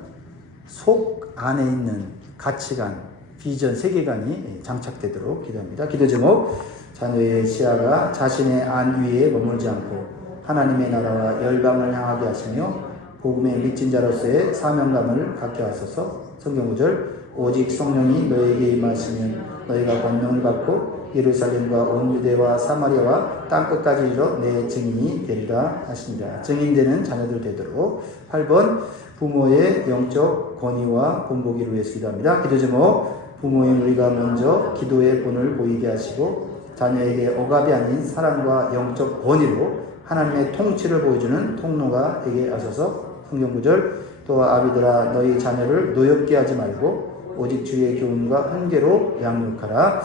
속 안에 있는 가치관, 비전, 세계관이 장착되도록 기도합니다. 기도 제목, 자녀의 시야가 자신의 안 위에 머물지 않고 하나님의 나라와 열방을 향하게 하시며 복음의 믿진 자로서의 사명감을 갖게 하소서. 성경구절, 오직 성령이 너에게 임하시면 너희가 권능을 받고 예루살렘과 온 유대와 사마리아와 땅끝까지 이르러 내 증인이 되리라 하십니다. 증인되는 자녀들 되도록. 8번 부모의 영적 권위와 본보기를 위해서 기도합니다. 기도 제목, 부모인 우리가 먼저 기도의 본을 보이게 하시고 자녀에게 억압이 아닌 사랑과 영적 권위로 하나님의 통치를 보여주는 통로가 되게 하소서. 성경 구절, 또 아비들아 너희 자녀를 노엽게 하지 말고 오직 주의 교훈과 훈계로 양육하라.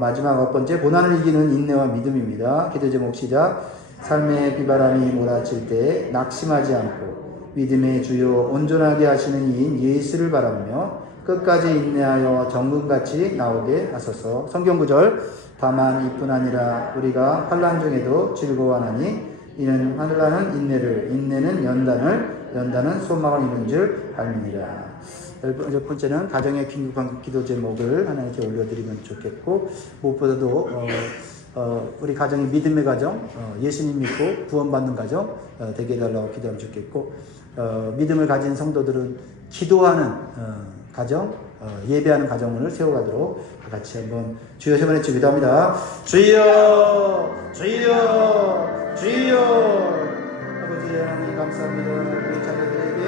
마지막 8번째, 고난을 이기는 인내와 믿음입니다. 기도 제목 시작. 삶의 비바람이 몰아칠 때 낙심하지 않고 믿음의 주요 온전하게 하시는 이인 예수를 바라보며 끝까지 인내하여 정금같이 나오게 하소서. 성경 구절, 다만 이뿐 아니라 우리가 환난 중에도 즐거워하나니 이는 환난은 인내를, 인내는 연단을, 연단은 소망을 이루는 줄 알미니라. 10번째는 가정의 긴급한 기도 제목을 하나님께 올려드리면 좋겠고, 무엇보다도 우리 가정이 믿음의 가정, 예수님 믿고 구원받는 가정 되게 해달라고 기도하면 좋겠고, 믿음을 가진 성도들은 기도하는 가정, 예배하는 가정을 세워가도록 같이 한번 주여 세 번 외쳐 기도합니다. 주여, 주여, 주여. 아버지 하나님 감사합니다. 우리 자녀들에게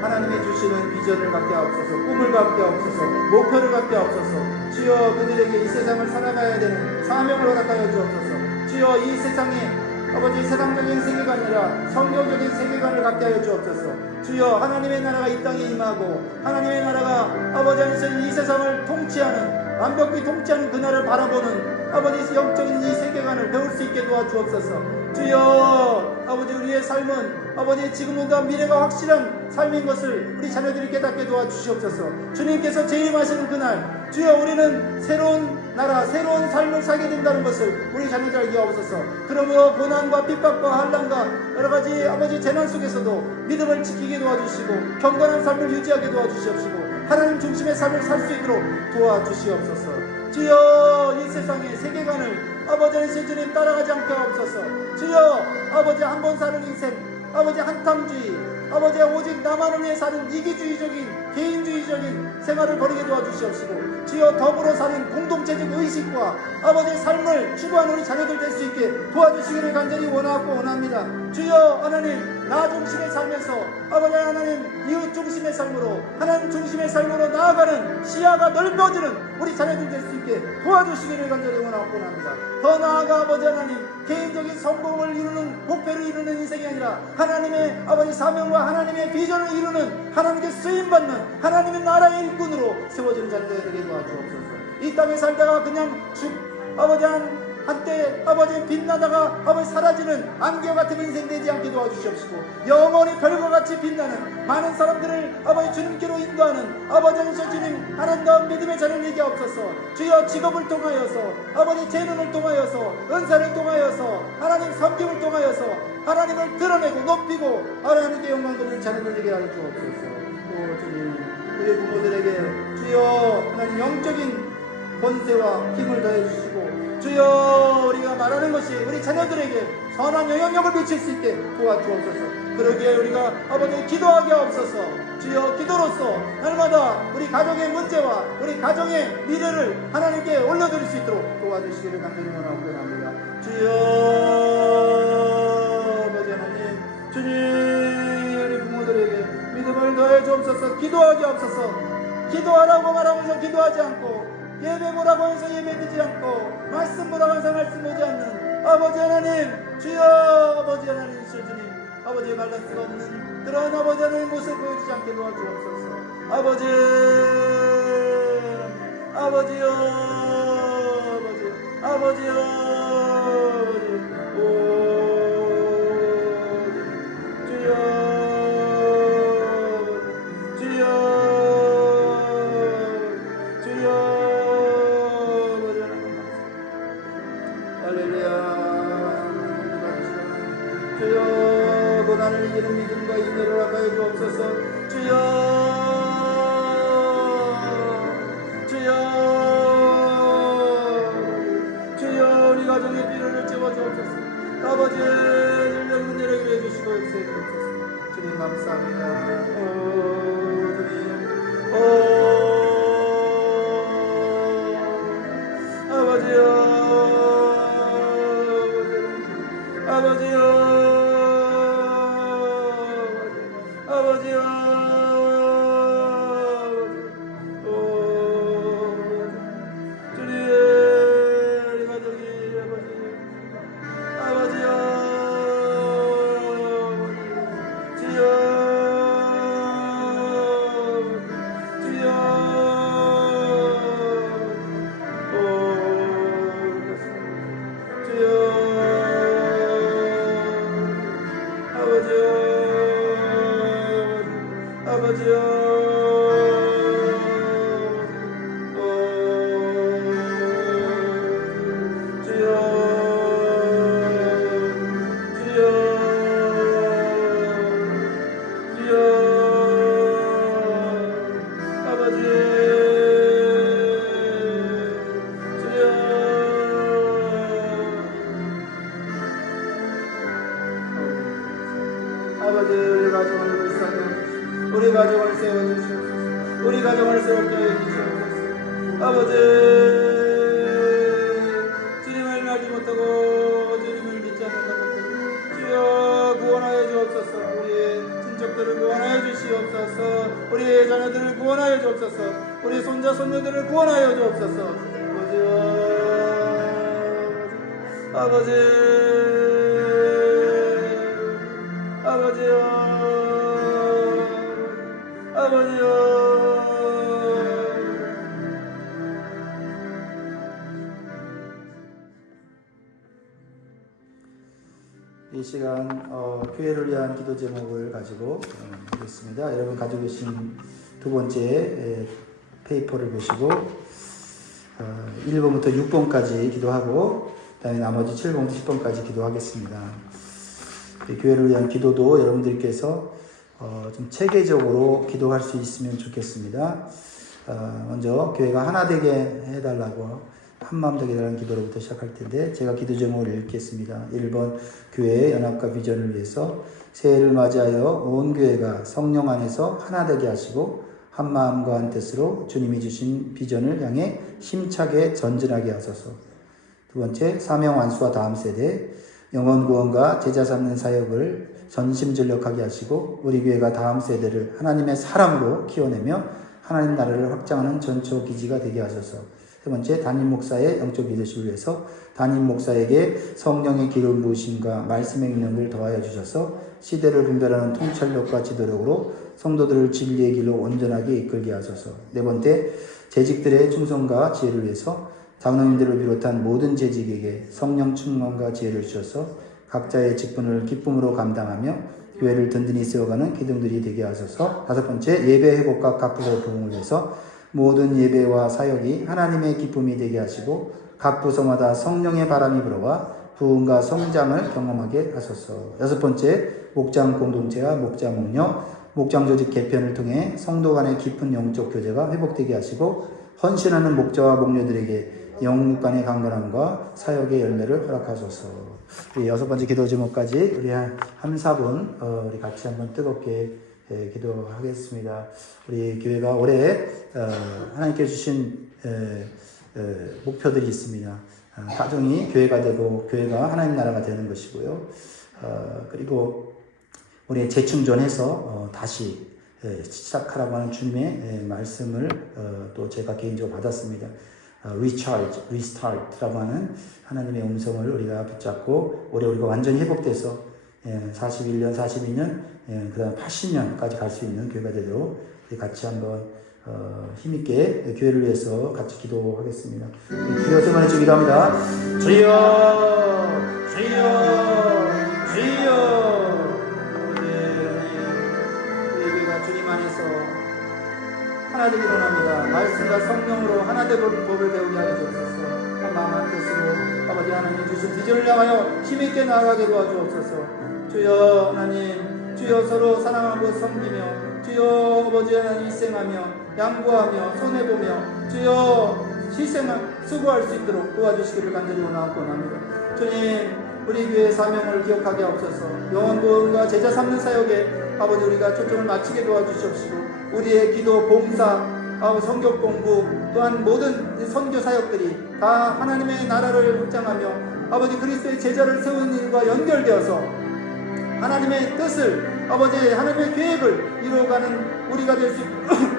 하나님이 주시는 비전을 갖게 하옵소서, 꿈을 갖게 하옵소서, 목표를 갖게 하옵소서. 주여 그들에게 이 세상을 살아가야 되는 사명을 허락하여 주옵소서. 주여 이 세상에 아버지 세상적인 세계가 아니라 성경적인 세계관을 갖게 하여 주옵소서. 주여 하나님의 나라가 이 땅에 임하고 하나님의 나라가 아버지 안에서 이 세상을 통치하는, 완벽히 통치하는 그날을 바라보는 아버지 영적인 이 세계관을 배울 수 있게 도와주옵소서. 주여 아버지 우리의 삶은 아버지 지금보다 미래가 확실한 삶인 것을 우리 자녀들이 깨닫게 도와주시옵소서. 주님께서 재림하시는 그날 주여 우리는 새로운 나라, 새로운 삶을 살게 된다는 것을 우리 자녀들 알게 하옵소서. 그러므로 고난과 핍박과 환난과 여러가지 아버지 재난 속에서도 믿음을 지키게 도와주시고 경건한 삶을 유지하게 도와주시옵시고 하나님 중심의 삶을 살 수 있도록 도와주시옵소서. 주여 이 세상의 세계관을 아버지 안에서 주님 따라가지 않게 하옵소서. 주여 아버지 한 번 사는 인생, 아버지 한탕주의, 아버지 오직 나만을 위해 사는 이기주의적인 개인주의적인 생활을 버리게 도와주시옵시고 주여 더불어 사는 공동체적 의식과 아버지의 삶을 추구하는 우리 자녀들 될 수 있게 도와주시기를 간절히 원하고 원합니다. 주여 하나님 나 중심의 삶에서 아버지 하나님 이웃 중심의 삶으로 하나님 중심의 삶으로 나아가는 시야가 넓어지는 우리 자녀들 될 수 있게 도와주시기를 간절히 원하고 원합니다. 더 나아가 아버지 하나님 개인적인 성공을 이루는 목표를 이루는 인생이 아니라 하나님의 아버지 사명과 하나님의 비전을 이루는 하나님께 쓰임받는 하나님의 나라의 일꾼으로 세워지는 자녀들이 되게 도와주옵소서. 이 땅에 살다가 그냥 아버지 한때 아버지 빛나다가 아버지 사라지는 안개와 같은 인생 되지 않게 도와주시옵시고 영원히 별과 같이 빛나는 많은 사람들을 아버지 주님께로 인도하는 아버지 안에서 주님 아름다운 믿음의 자녀를 되게 하옵소서. 주여 직업을 통하여서 아버지 재능을 통하여서 은사를 통하여서 하나님 섬김을 통하여서 하나님을 드러내고 높이고 하나님께 영광 돌리는 자녀들 되게 하여 주옵소서. 또 주님 우리 부모들에게 주여 하나님 영적인 권세와 힘을 더해 주시고 주여 우리가 말하는 것이 우리 자녀들에게 선한 영향력을 미칠 수 있게 도와주옵소서. 그러기에 우리가 아버지 기도하게 하옵소서. 주여 기도로서 날마다 우리 가정의 문제와 우리 가정의 미래를 하나님께 올려드릴 수 있도록 도와주시기를 간절히 원하고 합니다. 주여 아버지 하나님 주님 우리 부모들에게 믿음을 더해 주옵소서. 기도하게 하옵소서. 기도하라고 말하면서 기도하지 않고 예배 보라고 해서 예배드리지 않고 말씀 보라고 해서 말씀 보지 않는 아버지 하나님 주여 아버지 하나님 주님 아버지의 말할 수가 없는 그런 아버지 하나님 모습을 보여주지 않게 도와주옵소서. 아버지요 주여 고난을 이기는 믿음과 인내를 허락하여 주옵소서. 주여 우리 우리 가정을 새롭게 하여 주시옵소서. 아버지, 주님을 알지 못하고 주님을 믿지 않는 것들 주여 구원하여 주옵소서. 우리의 친척들을 구원하여 주시옵소서. 우리의 자녀들을 구원하여 주옵소서. 우리 손자 손녀들을 구원하여 주옵소서. 아버지, 아버지요, 아버지요. 이 시간 교회를 위한 기도 제목을 가지고 하겠습니다. 여러분 가지고 계신 두 번째 페이퍼를 보시고 1번부터 6번까지 기도하고 그다음에 나머지 7번부터 10번까지 기도하겠습니다. 교회를 위한 기도도 여러분들께서 좀 체계적으로 기도할 수 있으면 좋겠습니다. 먼저 교회가 하나 되게 해달라고 한마음 되게 해달라는 기도로부터 시작할 텐데 제가 기도 제목을 읽겠습니다. 1번 교회의 연합과 비전을 위해서 새해를 맞이하여 온 교회가 성령 안에서 하나 되게 하시고 한 마음과 한 뜻으로 주님이 주신 비전을 향해 힘차게 전진하게 하소서. 두 번째, 사명 완수와 다음 세대 영혼 구원과 제자 삼는 사역을 전심전력하게 하시고 우리 교회가 다음 세대를 하나님의 사람으로 키워내며 하나님 나라를 확장하는 전초 기지가 되게 하소서. 세 번째, 담임 목사의 영적 리더십을 위해서 담임 목사에게 성령의 기름 부으심과 말씀의 능력을 더하여 주셔서 시대를 분별하는 통찰력과 지도력으로 성도들을 진리의 길로 온전하게 이끌게 하소서. 네 번째, 재직들의 충성과 지혜를 위해서 장로님들을 비롯한 모든 재직에게 성령 충만과 지혜를 주셔서 각자의 직분을 기쁨으로 감당하며 교회를 든든히 세워가는 기둥들이 되게 하소서. 다섯 번째, 예배 회복과 각부의 부흥을 위해서 모든 예배와 사역이 하나님의 기쁨이 되게 하시고 각 부서마다 성령의 바람이 불어와 부흥과 성장을 경험하게 하소서. 여섯 번째, 목장 공동체와 목자 목녀, 목장 조직 개편을 통해 성도 간의 깊은 영적 교제가 회복되게 하시고 헌신하는 목자와 목녀들에게 영육 간의 강건함과 사역의 열매를 허락하소서. 우리 여섯 번째 기도 제목까지 우리 한 3-4분 우리 같이 한번 뜨겁게 기도하겠습니다. 우리 교회가 올해 하나님께 주신 목표들이 있습니다. 가정이 교회가 되고 교회가 하나님 나라가 되는 것이고요. 그리고 우리 재충전해서 다시 시작하라고 하는 주님의 말씀을 또 제가 개인적으로 받았습니다. recharge, restart라고 하는 하나님의 음성을 우리가 붙잡고 올해 우리가 완전히 회복돼서 41년, 42년, 그 다음 80년까지 갈 수 있는 교회가 되도록 우리 같이 한번 힘있게 교회를 위해서 같이 기도하겠습니다. 주여 세번에 기도합니다. 주여, 주여, 주여. 우리 교회가 주님 안에서 하나 되기를 원합니다. 말씀과 성령으로 하나 되는 법을 배우게 하여 주옵소서. 한 마음 한 뜻으로 아버지 하나님 주신 비전을 향하여 힘있게 나아가게 도와주옵소서. 주여 하나님, 주여 서로 사랑하고 섬기며 주여 아버지 하나님 희생하며 양보하며 손해보며 주여 수고할 수 있도록 도와주시기를 간절히 원합니다. 주님, 우리 교회의 사명을 기억하게 하옵소서. 영혼 구원과 제자 삼는 사역에 아버지 우리가 초점을 맞추게 도와주시옵시고 우리의 기도, 봉사, 성경 공부 또한 모든 선교 사역들이 다 하나님의 나라를 확장하며 아버지 그리스도의 제자를 세우는 일과 연결되어서 하나님의 뜻을 아버지 하나님의 계획을 이루어가는 우리가 될 수 있도록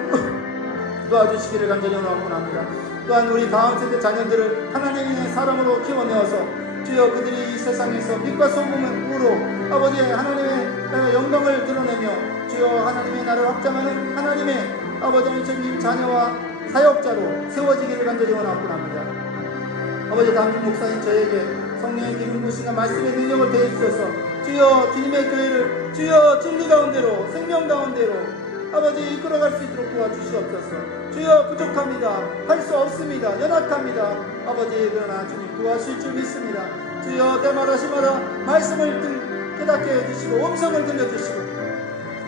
도와주시기를 간절히 원합니다. 또한 우리 다음 세대 자녀들을 하나님의 사람으로 키워내어서 주여 그들이 이 세상에서 빛과 소금으로 아버지 하나님의 영광을 드러내며 주여 하나님의 나라를 확장하는 하나님의 아버지 하나님 자녀와 사역자로 세워지기를 간절히 원합니다. 아버지 담임 목사님 저에게 성령의 기름 부으심과 말씀의 능력을 대해주셔서 주여 주님의 교회를 주여 진리 가운데로 생명 가운데로 아버지 이끌어갈 수 있도록 도와주시옵소서. 주여 부족합니다. 할 수 없습니다. 연약합니다. 아버지 그러나 주님 도와주실 줄 믿습니다. 주여 때마다 시마다 말씀을 깨닫게 해주시고 음성을 들려주시고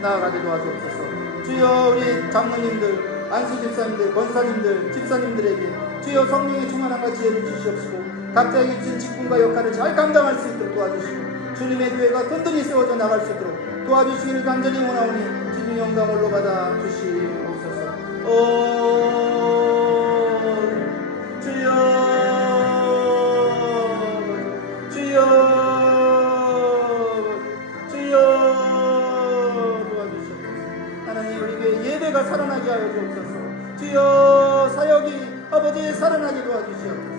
나아가게 도와주옵소서. 주여 우리 장로님들, 안수집사님들, 권사님들, 집사님들에게 주여 성령의 충만함과 지혜를 주시옵시고 각자에게 주신 직분과 역할을 잘 감당할 수 있도록 도와주시고 주님의 교회가 든든히 세워져 나갈 수 있도록 도와주시기를 간절히 원하오니 주님 영광 올로 받아 주시옵소서. 주여 주여 도와주시옵소서. 하나님 우리에게 예배가 살아나게 하여 주옵소서. 주여 사역이 아버지 살아나게 도와주시옵소서.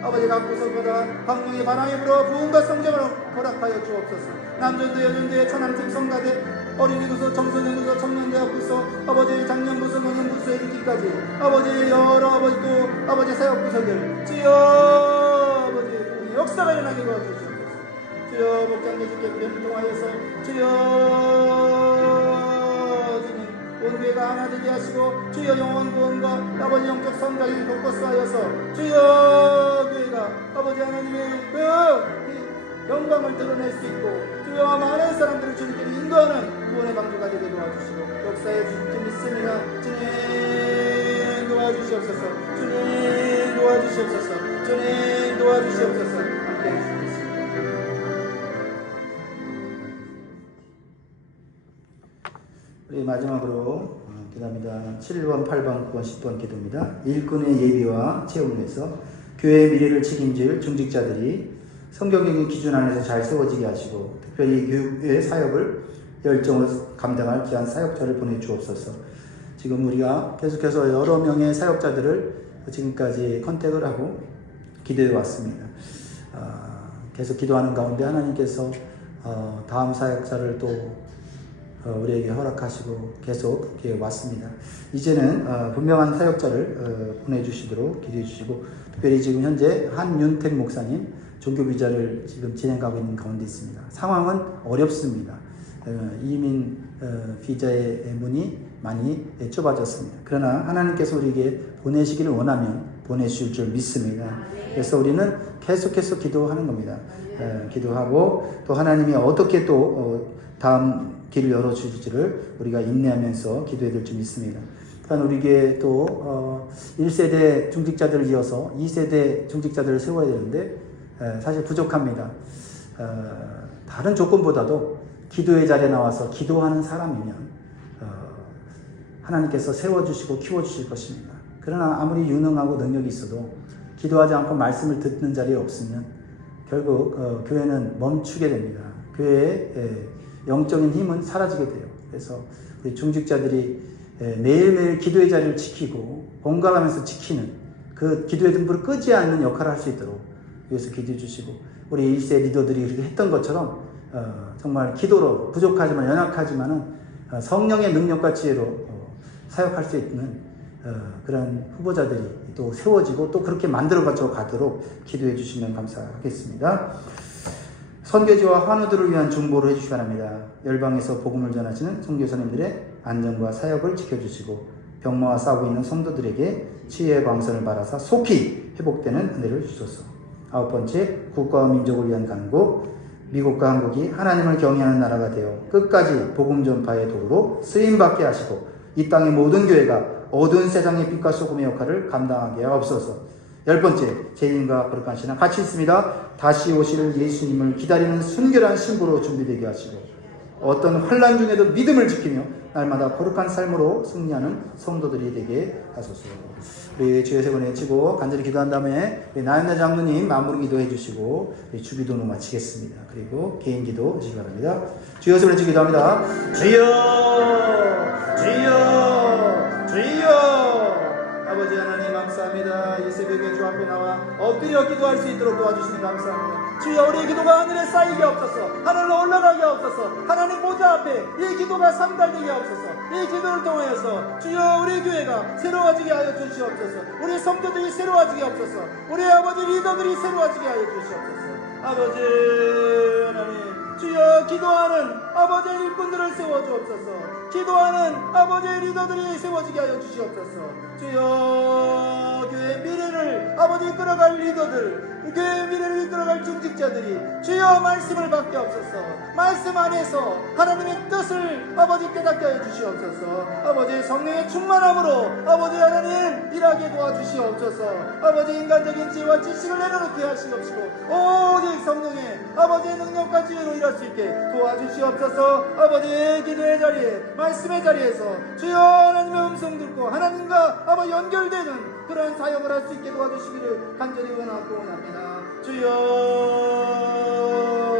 아버지 각구석보다 광명의 바람이 불어 부흥과 성장을 허락하여 주옵소서. 남전도 여전도에 천안 특성가대 어린이부서 청소년부서 청년대학부서 아버지 작년부서 노년부서에 이르기까지 아버지 여러 아버지 또 아버지 사역부서들 주여 아버지 역사가 일어나게 도와주시옵소서. 주여 목장계 주께 변통하여서 주여 온 교회가 하나 되게 하시고 주여 영원 구원과 아버지 영적 성장이 돕고싸여서 주여 교회가 아버지 하나님의 그 영광을 드러낼 수 있고 주여 많은 사람들을 주님께로 인도하는 구원의 방주가 되게 도와주시고 역사에 주님 믿습니다. 주님 도와주시옵소서. 주님 도와주시옵소서. 주님 도와주시옵소서. 함께 해주시겠습니다. 우리 마지막으로 기도합니다. 7번, 8번, 9번, 10번 기도입니다. 일꾼의 예비와 채용을 위해서 교회의 미래를 책임질 중직자들이 성경적인 기준 안에서 잘 세워지게 하시고 특별히 교회의 사역을 열정으로 감당할 귀한 사역자를 보내주옵소서. 지금 우리가 계속해서 여러 명의 사역자들을 지금까지 컨택을 하고 기도해 왔습니다. 계속 기도하는 가운데 하나님께서 다음 사역자를 또 우리에게 허락하시고 계속 이렇게 왔습니다. 이제는 분명한 사역자를 보내주시도록 기도해 주시고 특별히 지금 현재 한윤택 목사님 종교 비자를 지금 진행하고 있는 가운데 있습니다. 상황은 어렵습니다. 이민 비자의 문이 많이 좁아졌습니다. 그러나 하나님께서 우리에게 보내시기를 원하면 보내실 줄 믿습니다. 그래서 우리는 계속해서 기도하는 겁니다. 기도하고 또 하나님이 어떻게 또 다음 길을 열어주실지를 우리가 인내하면서 기도해야 될 줄 믿습니다. 또한 우리에게 또 1세대 중직자들을 이어서 2세대 중직자들을 세워야 되는데 사실 부족합니다. 다른 조건보다도 기도의 자리에 나와서 기도하는 사람이면 하나님께서 세워주시고 키워주실 것입니다. 그러나 아무리 유능하고 능력이 있어도 기도하지 않고 말씀을 듣는 자리에 없으면 결국 교회는 멈추게 됩니다. 교회의 영적인 힘은 사라지게 돼요. 그래서 우리 중직자들이 매일매일 기도의 자리를 지키고 번갈아가면서 지키는 그 기도의 등불을 끄지 않는 역할을 할 수 있도록 위해서 기도해 주시고 우리 1세 리더들이 그렇게 했던 것처럼 정말 기도로 부족하지만 연약하지만은 성령의 능력과 지혜로 사역할 수 있는 그런 후보자들이 또 세워지고 또 그렇게 만들어 가도록 기도해 주시면 감사하겠습니다. 선교지와 환우들을 위한 중보를 해주시기 바랍니다. 열방에서 복음을 전하시는 선교사님들의 안전과 사역을 지켜주시고 병마와 싸우고 있는 성도들에게 치유의 광선을 바라사 속히 회복되는 은혜를 주소서. 9번째, 국가와 민족을 위한 간구. 미국과 한국이 하나님을 경외하는 나라가 되어 끝까지 복음 전파의 도구로 쓰임받게 하시고 이 땅의 모든 교회가 어두운 세상의 빛과 소금의 역할을 감당하게 하옵소서. 10번째, 죄인과 거룩한 신앙 같이 있습니다. 다시 오실 예수님을 기다리는 순결한 신부로 준비되게 하시고 어떤 환난 중에도 믿음을 지키며 날마다 거룩한 삶으로 승리하는 성도들이 되게 하소서. 우리 주여 세 번 외치고 간절히 기도한 다음에 우리 나연나 장로님 마무리 기도해 주시고 주기도는 마치겠습니다. 그리고 개인 기도 하시기 바랍니다. 주여 세 번 외치 기도합니다. 주여 주여 주여. 아버지 하나님 감사합니다. 이 새벽에 주 앞에 나와 엎드려 기도할 수 있도록 도와주시니 감사합니다. 주여 우리의 기도가 하늘에 쌓이게 없어서 하늘로 올라가게 없어서 하나님 보좌 앞에 이 기도가 상달되게 없어서 이 기도를 통하여서 주여 우리 교회가 새로워지게 하여 주시옵소서. 우리 성도들이 새로워지게 없어서 우리 아버지 리더들이 새로워지게 하여 주시옵소서. 아버지 하나님 주여 기도하는 아버지 일꾼들을 세워주옵소서. 기도하는 아버지 리더들이 세워지게 하여 주시옵소서. 주여 교회의 미래를 아버지 이끌어갈 리더들 교회의 미래를 이끌어갈 중직자들이 주여 말씀을 받게 없소서. 말씀 안에서 하나님의 뜻을 아버지 깨닫게 하여 주시옵소서. 아버지 성령의 충만함으로 아버지 하나님 일하게 도와주시옵소서. 아버지 인간적인 지혜와 지식을 내려놓게 하시옵시고 오직 성령의 아버지의 능력과 지혜로 일할 수 있게 도와주시옵소서. 아버지 기도의 자리에 말씀의 자리에서 주여 하나님의 음성 듣고 하나님과 아버지 연결되는 그런 사역을 할 수 있게 도와주시기를 간절히 원하고 원합니다. 주여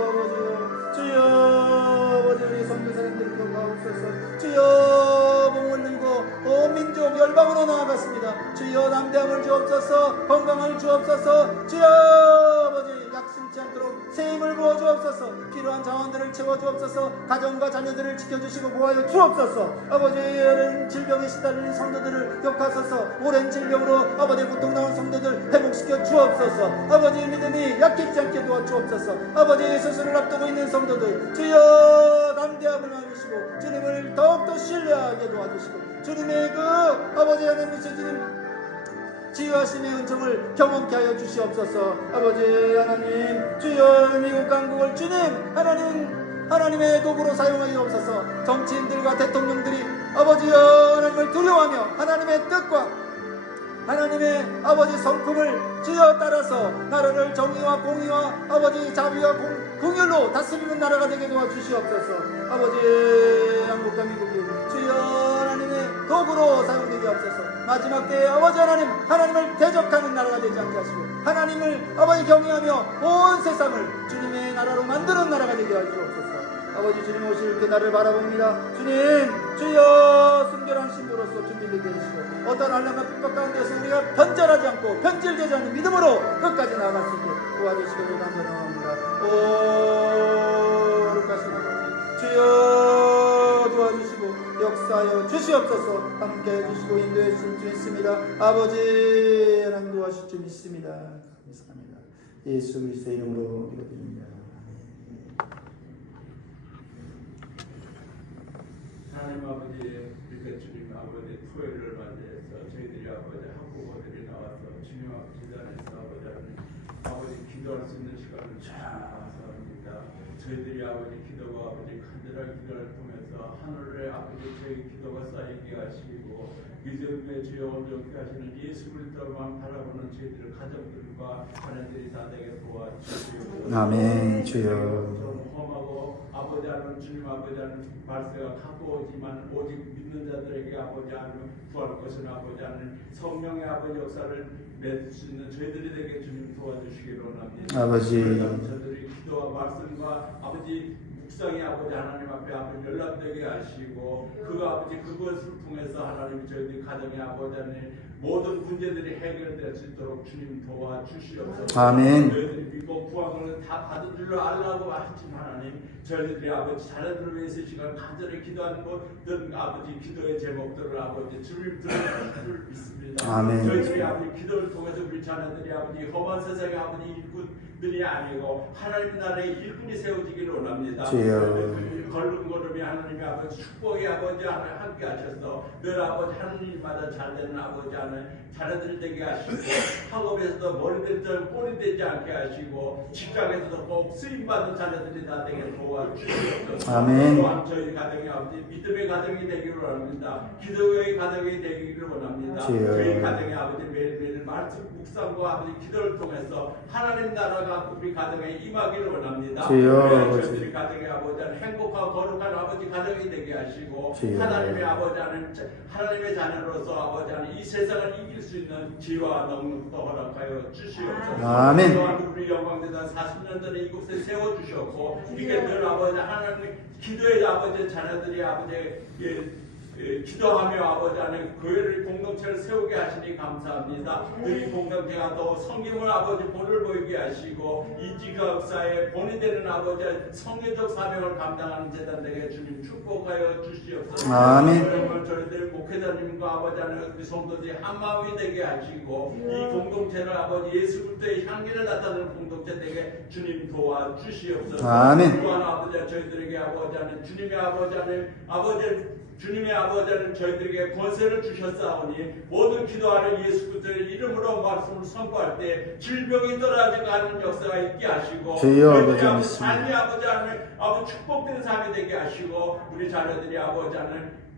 아버지요 주여 아버지 우리 선교사님들 기억하옵소서. 주여 몸을 들고 온 민족 열방으로 나아갔습니다. 주여 담대함을 주옵소서. 건강을 주옵소서. 주여 아버지 약심치 않도록 새 힘을 부어주옵소서. 필요한 자원들을 채워주옵소서. 가정과 자녀들을 지켜주시고 보호하여 주옵소서. 아버지 질병에 시달리는 성도들을 격하소서. 오랜 질병으로 아버지 고통당한 성도들 회복시켜 주옵소서. 아버지 믿음이 약해지지 않게 도와주옵소서. 아버지 수술을 앞두고 있는 성도들 주여 담대함을 나누시고 주님을 더욱더 신뢰하게 도와주시고 주님의 그 아버지 하나님의 주님 치유하심의 은총을 경험케 하여 주시옵소서. 아버지 하나님 주여 미국 강국을 주님 하나님의 도구로 사용하여 주옵소서. 정치인들과 대통령들이 아버지여 하나님을 두려워하며 하나님의 뜻과 하나님의 아버지 성품을 주여 따라서 나라를 정의와 공의와 아버지 자비와 공율로 다스리는 나라가 되게 도와주시옵소서. 아버지 한국과 미국이 주여 하나님의 도구로 사용되게 하옵소서. 마지막 때에 아버지 하나님을 대적하는 나라가 되지 않게 하시고 하나님을 아버지 경외하며 온 세상을 주님의 나라로 만드는 나라가 되게 하시옵소서. 아버지 주님 오실 그날을 바라봅니다. 주님 주여 순결한 신부로서 준비되게 해주시고 어떤 한란과 핍박 가운데서 우리가 변절하지 않고 변질되지 않는 믿음으로 끝까지 나아갈 수 있게 도와주시기를 간절합니다. 오 거룩하신 아버지 주여 도와주시고 역사하여 주시옵소서. 함께해 주시고 인도해 주실 줄 믿습니다. 아버지 하나님 도와주실 줄 믿습니다. 감사합니다. 예수 그리스도의 이름으로 기도드립니다. 하나님 아버지 이렇게 주님 아버지 토요일을 맞이해서 저희들이 아버지 학부모들이 나와서 주님 앞에 기도하면서 아버지 기도할 수 있는 시간을 주시니 감사합니다. 저희들이 아버지 기도가 아버지 간절한 기도를 통해서 하늘에 아버지 저희 기도가 쌓이게 하시고 믿음의 주여 온전케 하시는 예수 그리스도만 바라보는 저희들 가정들과 자녀들이 다 되게 도와주시옵소서. 아멘. 주여 험하고 아버지 하나님 주님 아버지 하나님 말세가 가까우지만 오직 믿는 자들에게 아버지 하나님 구할 것은 아버지 하나님 성령의 아버지 역사를 맺을 수 있는 저희들이 되게 주님 도와주시기를 원합니다. 아버지 저들이 기도와 말씀과 아버지 묵상의 아버지 하나님 앞에 연락되게 하시고 그 아버지 그것을 통해서 하나님 저희들 가정의 아버지 하나님 모든 문제들이 해결될 수 있도록 주님 도와주시옵소서. 아멘. 저희들이 믿고 구원을 다 받은 줄로 알라고 하시지만 하나님 저희들이 아버지 자녀들을 위해서 시간 간절히 기도하는 모든 아버지 기도의 제목들을 아버지 주님 들어주실 줄 믿습니다. 아멘. 저희들이 아버지 기도를 통해서 우리 자녀들이 아버지 험한 세상의 아버지 일꾼들이 아니고 하나님 나라의 일꾼이 세워지기를 원합니다. 걸음걸음이 하나님의 아버지 축복의 아버지 함께 하셔서 늘 아버지 하나님마다 잘되는 아버지 하나님 자녀들 되게 하시고 학업에서도 머리들처럼 꼴이 되지 않게 하시고 직장에서도 꼭 쓰임받은 자녀들이 다 되게 도와주시옵소서. 아멘. 또한 저희 가정이 아버지 믿음의 가정이 되기를 원합니다. 기도의 가정이 되기를 원합니다. 저희 가정의 아버지 매일매일 말씀 묵상과 아버지 기도를 통해서 하나님 나라가 우리 가정에 임하기를 원합니다. 저희들이 가정의 아버지 행복한 거룩한 아버지 가정이 되게 하시고 하나님의 아버지 하나님의 자녀로서 아버지 이 세상을 이길 수 있는 지혜와 능력도 허락하여 주시옵소서. 아멘. 또한 우리 영광대단 40년 전에 이곳에 세워주셨고 이게 늘 아버지 하나님 기도의 아버지 자녀들이 아버지 기도하며 아버지 안에 교회를 공동체를 세우게 하시니 감사합니다. 이 공동체가 또 성경을 아버지 본을 보이게 하시고 이 지역사회에 본이 되는 아버지 성교적 사명을 감당하는 재단 되게 주님 축복하여 주시옵소서. 아멘. 저희들 목회자님과 아버지 안에 우리 성도들이 한 마음이 되게 하시고 이 공동체를 아버지 예수 그리스도의 향기를 나타내는 공동체 되게 주님 도와주시옵소서. 아멘. 또한 아버지 저희들에게 아버지 안에 주님의 아버지 안에 주님의 아버지는 저희들에게 권세를 주셨사오니 모든 기도하는 예수 그리스도의 이름으로 말씀을 선포할 때 질병이 떨어지지 않는 역사가 있게 하시고 주여 삶이 아버지 축복된 삶이 되게 하시고 우리 자녀들이 아버지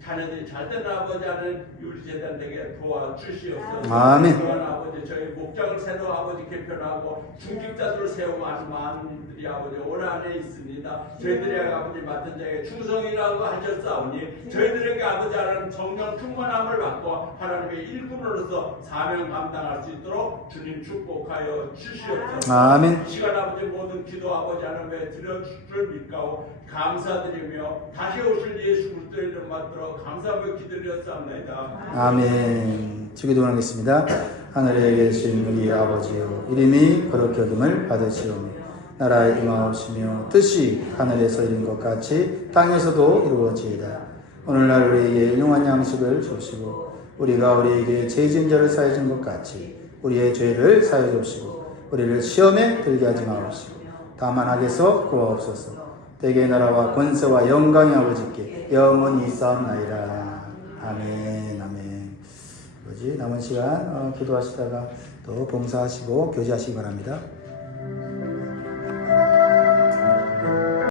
자녀들이 잘된 아버지 하는 유리재단 되게 도와주시옵소서. 아멘. 또한 아버지 저희 목장새도 아버지 개편하고 중직자들을 세우고 하는 많은 일들이 아버지 올 안에 있습니다. 저희들이 아버지 맡은 자에게 충성이라고 하셨사오니 저희들에게 아버지 하나님 성령 충만함을 받고 하나님의 일꾼으로서 사명 감당할 수 있도록 주님 축복하여 주시옵소서. 아멘. 이 시간 아버지 모든 기도 아버지 하나님에 드려주실 믿고 감사드리며 다시 오실 예수 그리스도의 이름 받들어 감사하며 기도드렸사옵나이다. 아멘. 주기도하겠습니다. 하늘에 계신 우리 아버지여, 이름이 거룩히 여김을 받으시오며 나라의 임하옵시며 뜻이 하늘에서 이룬 것 같이 땅에서도 이루어지이다. 오늘날 우리에게 일용할 양식을 주시고 우리가 우리에게 죄 지은 자를 사해 준 것 같이 우리의 죄를 사해 주시고 우리를 시험에 들게 하지 마옵시고 다만 악에서 구하옵소서. 대개 나라와 권세와 영광이 아버지께 영원히 있사옵나이다. 아멘. 아멘. 아버지 남은 시간 기도하시다가 또 봉사하시고 교제하시기 바랍니다.